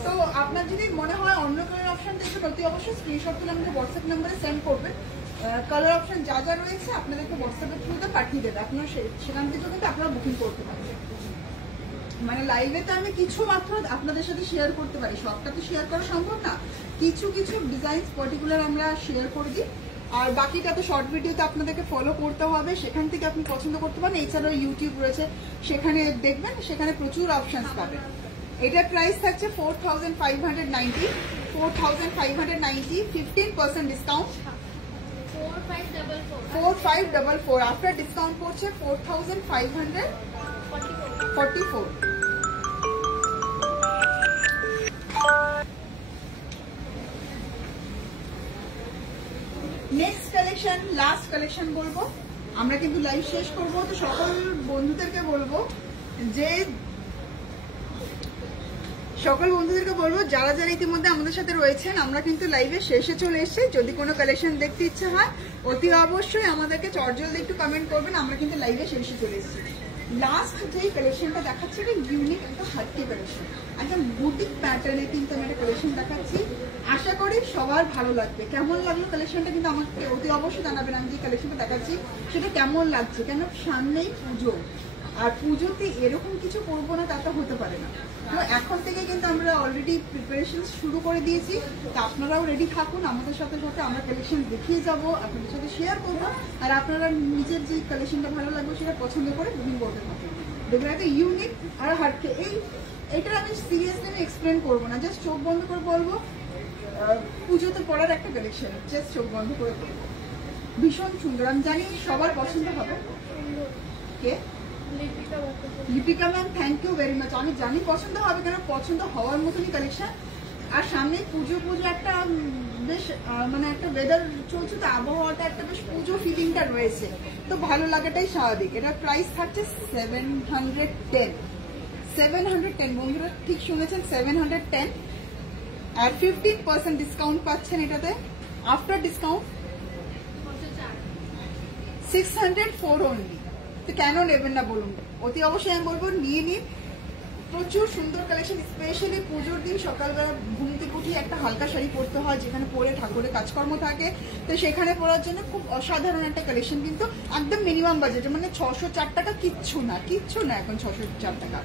তো আপনার যদি মনে হয় অন্য কালার অপশন দেখবেন, অতি অবশ্যই স্ক্রিনশট তুলে আমাকে হোয়াটসঅ্যাপ নাম্বারে সেন্ড করবেন। কালার অপশন যা যা রয়েছে আপনাদেরকে হোয়াটসঅ্যাপের থ্রুতে পাঠিয়ে দেবে, আপনারা সেখান থেকেও কিন্তু আপনারা বুকিং করতে পারবেন। মানে লাইভে তো আমি কিছু মাত্র আপনাদের সাথে শেয়ার করতে পারি, সবটা তো শেয়ার করা সম্ভব না, কিছু কিছু ডিজাইন পার্টিকুলার আমরা শেয়ার করে দিই, আর বাকিটা তো শর্ট ভিডিওতে আপনাদেরকে ফলো করতে হবে, সেখান থেকে আপনি পছন্দ করতে পারেন। এছাড়াও ইউটিউব রয়েছে, সেখানে দেখবেন, সেখানে প্রচুর অপশন পাবেন। এটার প্রাইস থাকছে 4590, 4590, 15% ডিসকাউন্ট 4544। আফটার ডিসকাউন্ট পড়ছে 4544। নেক্সট কালেকশন, লাস্ট কালেকশন বলবো, আমরা কিন্তু লাইভ শেষ করবো। তো সকল বন্ধুদেরকে বলবো যারা যারা ইতিমধ্যে আমাদের সাথে রয়েছেন, আমরা কিন্তু লাইভে শেষে চলে এসেছি। যদি কোনো কালেকশন দেখতে ইচ্ছে হয় অতি অবশ্যই আমাদেরকে চটজলদি একটু কমেন্ট করবেন, আমরা কিন্তু লাইভে শেষে চলে এসেছি। লাস্ট যেই কালেকশনটা দেখাচ্ছি এটা ইউনিক একটা হাটকে কালেকশন, একটা বুটিক প্যাটার্নে কিন্তু আমি একটা কালেকশন দেখাচ্ছি। আশা করি সবার ভালো লাগবে। কেমন লাগলো কালেকশনটা কিন্তু আমাকে অতি অবশ্যই জানাবেন। আমি যে কালেকশনটা দেখাচ্ছি সেটা কেমন লাগছে, কেন সামনেই পুজো, আর পুজোতে এরকম কিছু করবো না তা তো হতে পারে না। তো এখন থেকে কিন্তু আমরা অলরেডি প্রিপারেশন শুরু করে দিয়েছি, তো আপনারাও রেডি থাকুন। আমাদের সাথে সাথে আমরা কালেকশন দেখিয়ে যাব, আপনাদের সাথে শেয়ার করবো, আর আপনারা নিজের যে কালেকশনটা ভালো লাগবে সেটা পছন্দ করে বুকিং করতে থাকুন। দেখুন একটা ইউনিক আর হার্টকে এইটা আমি সিরিয়াসলি আমি এক্সপ্লেন করবো না, জাস্ট চোখ বন্ধ করে বলবো পুজোতে পড়ার একটা কালেকশন, জাস্ট চোখ বন্ধ করে বলবো ভীষণ সুন্দর। আমি জানি সবার পছন্দ হবে। কে? Lipika ma'am, thank you very much. আমি জানি পছন্দ হবে, কেন পছন্দ হওয়ার মতনই কালেকশন। আর সামনে পুজো একটা বেশ মানে একটা ওয়েদার চলছে, তো আবহাওয়াটা একটা বেশ পুজো ফিলিংটা রয়েছে, তো ভালো লাগাটাই স্বাভাবিক। এটার প্রাইস থাকছে 710 বন্ধুরা, ঠিক শুনেছেন 710। আর 15% ডিসকাউন্ট পাচ্ছেন এটাতে। After discount 604 only. তো কেন নেবেন না বলুন? অতি অবশ্যই আমি বলবো নিয়ে নিন। প্রচুর সুন্দর কালেকশন, স্পেশালি পুজোর দিন সকালবেলা ঘুম থেকে উঠে একটা হালকা শাড়ি পরতে হয়, যেখানে পরে ঠাকুরের কাজকর্ম থাকে, তো সেখানে পরার জন্য খুব অসাধারণ একটা কালেকশন। কিন্তু একদম মিনিমাম বাজেট, মানে 604 টাকা, কিচ্ছু না এখন 604 টাকা।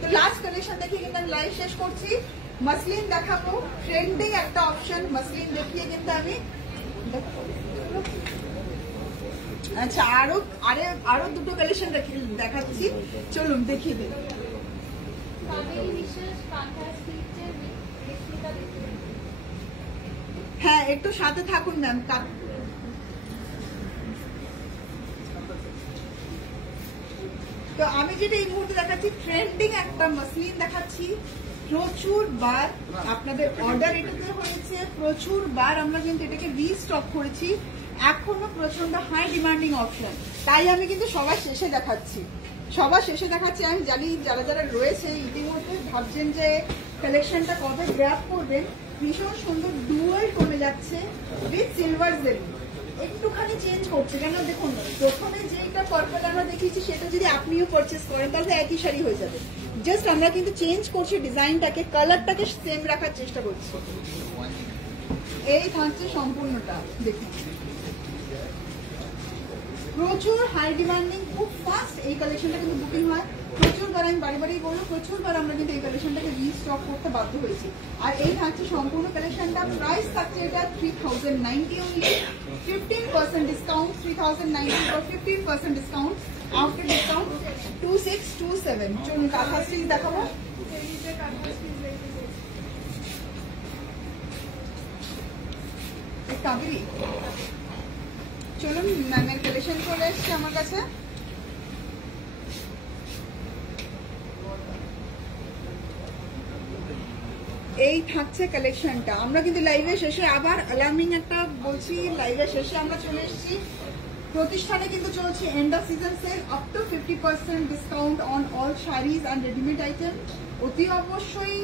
তো লাস্ট কালেকশন দেখিয়ে কিন্তু আমি লাইভ শেষ করছি। মাসলিন দেখাবো, ট্রেন্ডিং একটা অপশন। মাসলিন দেখিয়ে কিন্তু আমি আচ্ছা আরো দুটো কালেকশন দেখাচ্ছি, চলুন দেখিয়ে দিন। হ্যাঁ একটু সাথে থাকুন ম্যাম। তো আমি যেটা এই মুহূর্তে দেখাচ্ছি ট্রেন্ডিং একটা মাসলিন দেখাচ্ছি। প্রচুর বার আপনাদের অর্ডার এটাতে হয়েছে, প্রচুর বার আমরা কিন্তু এটাকে রিস্টক করেছি, এখনো প্রচন্ড হাই ডিমান্ডিং অপশন। তাই আমি কিন্তু সবার শেষে দেখাচ্ছি। আমি জানি যারা রয়েছে ইতিমধ্যে ভাবছেন যে কালেকশনটা কবে গ্র্যাব করবেন। ভীষণ সুন্দর ডুয়াল কমে যাচ্ছে উইথ সিলভার জেরি, একটুখানি চেঞ্জ করছে। কেন দেখুন, প্রথমে যেটা পার্পল আমরা দেখিয়েছি সেটা যদি আপনিও পারচেস করেন তাহলে একই শাড়ি হয়ে যাবে। জাস্ট আমরা কিন্তু চেঞ্জ করছি ডিজাইনটাকে, কালারটাকে সেম রাখার চেষ্টা করছি। এই থাকছে সম্পূর্ণটা, দেখুন প্রচুর হাই ডিমান্ডিং, খুব ফাস্ট এই কালেকশনটা কিন্তু বুকিং হয়। প্রচুরবার আমি বাড়ি বলবো, প্রচুরবার আমরা কিন্তু এই কালেকশনটাকে রিস্টক করতে বাধ্য হয়েছি। আর এই থাকছে সম্পূর্ণ কালেকশনটা। প্রাইস থাকছে এটা 3090 only, 15% discount 3090 for 15% discount. After discount 2627। চলুন কাঁথা স্টিচ দেখাবো। কাবেরি, চলুন ম্যামের কালেকশন চলে এসছে আমার কাছে। এই থাকছে কালেকশনটা। আমরা কিন্তু লাইভে শেষে আবার অ্যালার্মিং একটা বলছি, লাইভে শেষে আমরা চলে এসেছি। প্রতিষ্ঠানে কিন্তু চলছে end of season sale, up to 50% discount on all saris and readymade item. অতি অবশ্যই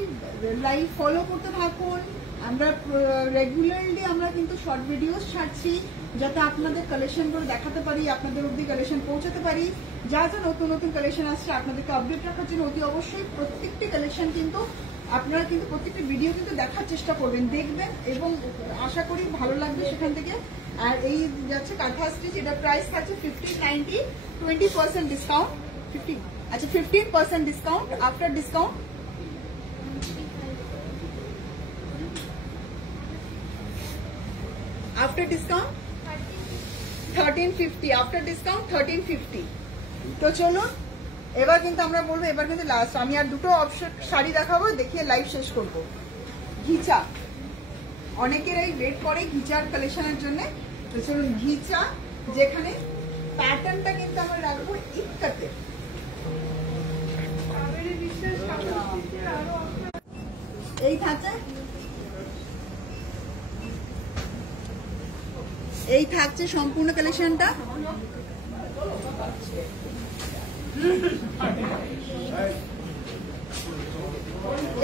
লাইভ ফলো করতে থাকুন। আমরা রেগুলারলি আমরা কিন্তু শর্ট ভিডিওস ছাড়ছি, যাতে আপনাদের কালেকশনগুলো দেখাতে পারি, আপনাদের অব্দি কালেকশন পৌঁছাতে পারি। যা নতুন কালেকশন আসছে আপনাদেরকে আপডেট রাখার জন্য অতি অবশ্যই প্রত্যেকটি কালেকশন কিন্তু আপনারা কিন্তু প্রত্যেকটি ভিডিও কিন্তু দেখার চেষ্টা করবেন, দেখবেন, এবং আশা করি ভালো লাগবে সেখান থেকে। আর এই যাচ্ছে কাঁথা স্টিচ, এটা প্রাইস থাকছে 1590, 20% ডিসকাউন্ট 15, আচ্ছা 15% discount. After discount after discount 1350, after discount 1350। তো চলুন এবার কিন্তু আমরা বলবো, এবার কিন্তু লাস্ট আমি আর দুটো অপশন শাড়ি দেখাবো, দেখিয়ে লাইভ শেষ করব। ঘিচা, অনেকেরাই ওয়েট করে ঘিচার কালেকশনের জন্য। তো চলুন ঘিচা, যেখানে প্যাটার্নটা কিন্তু আমরা রাখবো ইক্কাতে। এই থাকছে সম্পূর্ণ কালেকশনটা।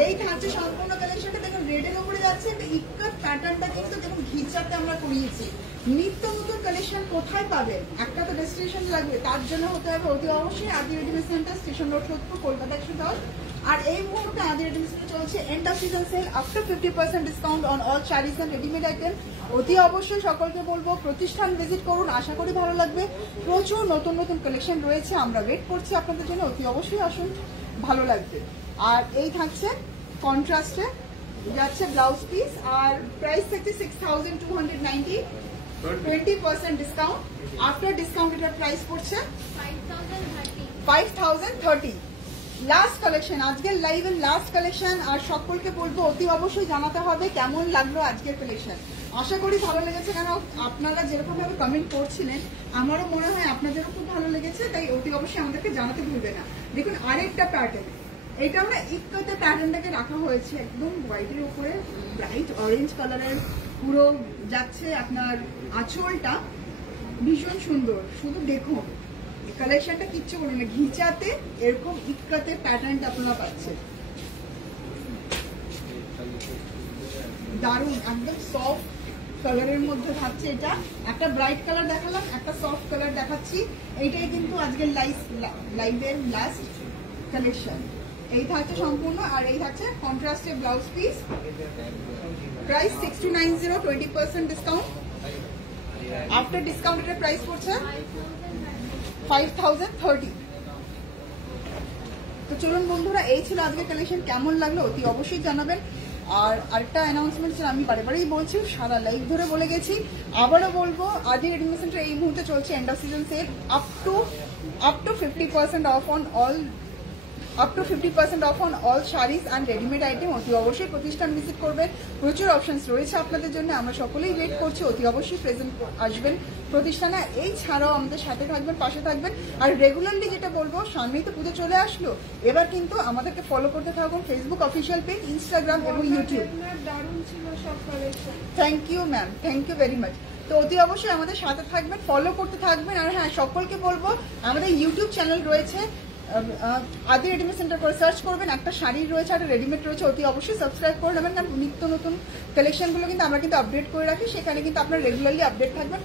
এই থাকছে সম্পূর্ণ কালেকশনটা। দেখুন রেডের উপরে যাচ্ছে, ইক্কাত প্যাটার্নটা কিন্তু দেখুন ঘিচাতে আমরা করিয়েছি। নিত্য নতুন কালেকশন কোথায় পাবেন? একটা তো ডেস্টিনেশন লাগবে, তার জন্য হতে হবে অতি অবশ্যই Adi readymade center, station road, Sodepur, Kolkata 110। আর এই মুহূর্তে আদি রেডিমেড সেন্টার চলছে end of season sale, up to 50% discount on all saris and readymade item. অতি অবশ্যই সকলকে বলবো প্রতিষ্ঠান ভিজিট করুন, আশা করি ভালো লাগবে। প্রচুর নতুন কালেকশন রয়েছে, আমরা ওয়েট করছি আপনাদের জন্য, অতি অবশ্যই আসুন, ভালো লাগবে। আর এই থাকছে কন্ট্রাস্টে যাচ্ছে ব্লাউজ পিস, আর প্রাইস থাকছে 6290, 20% ডিসকাউন্ট। আফটার ডিসকাউন্ট এটার প্রাইস পড়ছে 5030 লাস্ট কালেকশন, আজকের লাইভের লাস্ট কালেকশন। আর সকলকে বলবো অতি অবশ্যই জানাতে হবে কেমন লাগলো আজকের কালেকশন। আশা করি ভালো লেগেছে, কারণ আপনারা যেরকম ভাবে কমেন্ট করছিলেন আমারও মনে হয় আপনাদেরও খুব ভালো লেগেছে, তাই অতি অবশ্যই আমাদেরকে জানাতে ভুলবে না। দেখুন আরেকটা প্যাটার্ন, এটা আমরা ইকোতে প্যাটার্নটাকে রাখা হয়েছে একদম হোয়াইটের উপরে ব্রাইট অরেঞ্জ কালারের পুরো যাচ্ছে আপনার আঁচলটা, ভীষণ সুন্দর। শুধু দেখুন কালেকশনটা কিচ্ছু বলুন না, ঘিচাতে এরকম ইক্কাতে প্যাটার্নটা আপনারা পাচ্ছেন, দারুণ একদম সফট কালারের মধ্যে থাকছে। এটা একটা ব্রাইট কালার দেখালাম, একটা সফট কালার দেখাচ্ছি। এইটাই কিন্তু আজকের লাইভের লাস্ট কালেকশন। এই থাকছে সম্পূর্ণ, আর এই থাকছে কন্ট্রাস্টের blouse piece. Price 6290, 20% discount. After discount এর প্রাইস পড়ছে 5030। তো চলুন বন্ধুরা, এই ছিল আজকের কালেকশন। কেমন লাগলো অতি অবশ্যই জানাবেন। আর আরেকটা অ্যানাউন্সমেন্ট ছিল, আমি বারেবারেই বলছি, সারা লাইভ ধরে বলে গেছি, আবারও বলবো, আদি রেডিমেড সেন্টার এই মুহূর্তে চলছে end of season sale, up to 50% off on all saris and readymade item. অতি অবশ্যই প্রতিষ্ঠান ভিজিট করবেন, প্রচুর অপশনস রয়েছে আপনাদের জন্য। আমরা সকলেই ওয়েট করছি, অতি অবশ্যই প্রেজেন্ট আসবেন প্রতিষ্ঠানে। এই ছাড়াও আমাদের সাথে থাকবেন, পাশে থাকবেন। আর রেগুলারলি যেটা বলবো, সামনেই তো পুজো চলে আসলো, এবার কিন্তু আমাদেরকে ফলো করতে থাকুন ফেসবুক অফিসিয়াল পেজ, ইনস্টাগ্রাম এবং ইউটিউব। দারুণ ছিল সব collection. Thank you ma'am, thank you very much. তো অতি অবশ্যই আমাদের সাথে থাকবেন, ফলো করতে থাকবেন। আর হ্যাঁ, সকলকে বলবো আমাদের ইউটিউব চ্যানেল রয়েছে, আদি রেডিমেড সেন্টার করে সার্চ করবেন, একটা শাড়ি রয়েছে, একটা রেডিমেড রয়েছে, অতি অবশ্যই সাবস্ক্রাইব করে নেবেন। কারণ নিত্য নতুন কালেকশনগুলো কিন্তু আমরা কিন্তু আপডেট করে রাখি, সেখানে কিন্তু আপনারা রেগুলারলি আপডেট থাকবেন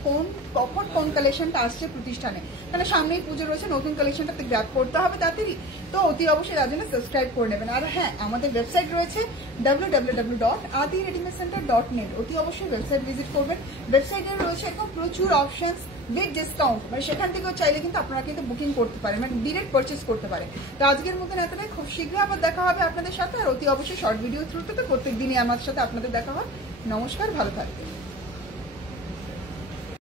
কখন কোন কালেকশনটা আসছে প্রতিষ্ঠানে। কারণ সামনেই পুজো রয়েছে, নতুন কালেকশনটাতে গ্র্যাব করতে হবে তাড়াতাড়ি, তো অতি অবশ্যই তার জন্য সাবস্ক্রাইব করে নেবেন। আর হ্যাঁ, আমাদের ওয়েবসাইট রয়েছে www.adireadymedcenter.net, অতি অবশ্যই ওয়েবসাইট ভিজিট করবেন। ওয়েবসাইটে রয়েছে এখন প্রচুর অপশনস উইথ ডিসকাউন্ট, মানে সেখান থেকেও চাইলে কিন্তু আপনারা কিন্তু বুকিং করতে পারেন, মানে ডিরেক্ট পারচেস করতে পারেন। তো আজকের মতন এতটাই, খুব শীঘ্রই আবার দেখা হবে আপনাদের সাথে। আর অতি অবশ্যই শর্ট ভিডিও থ্রুতে তো প্রত্যেক দিনই আমার সাথে আপনাদের দেখা হয়। নমস্কার, ভালো থাকবেন।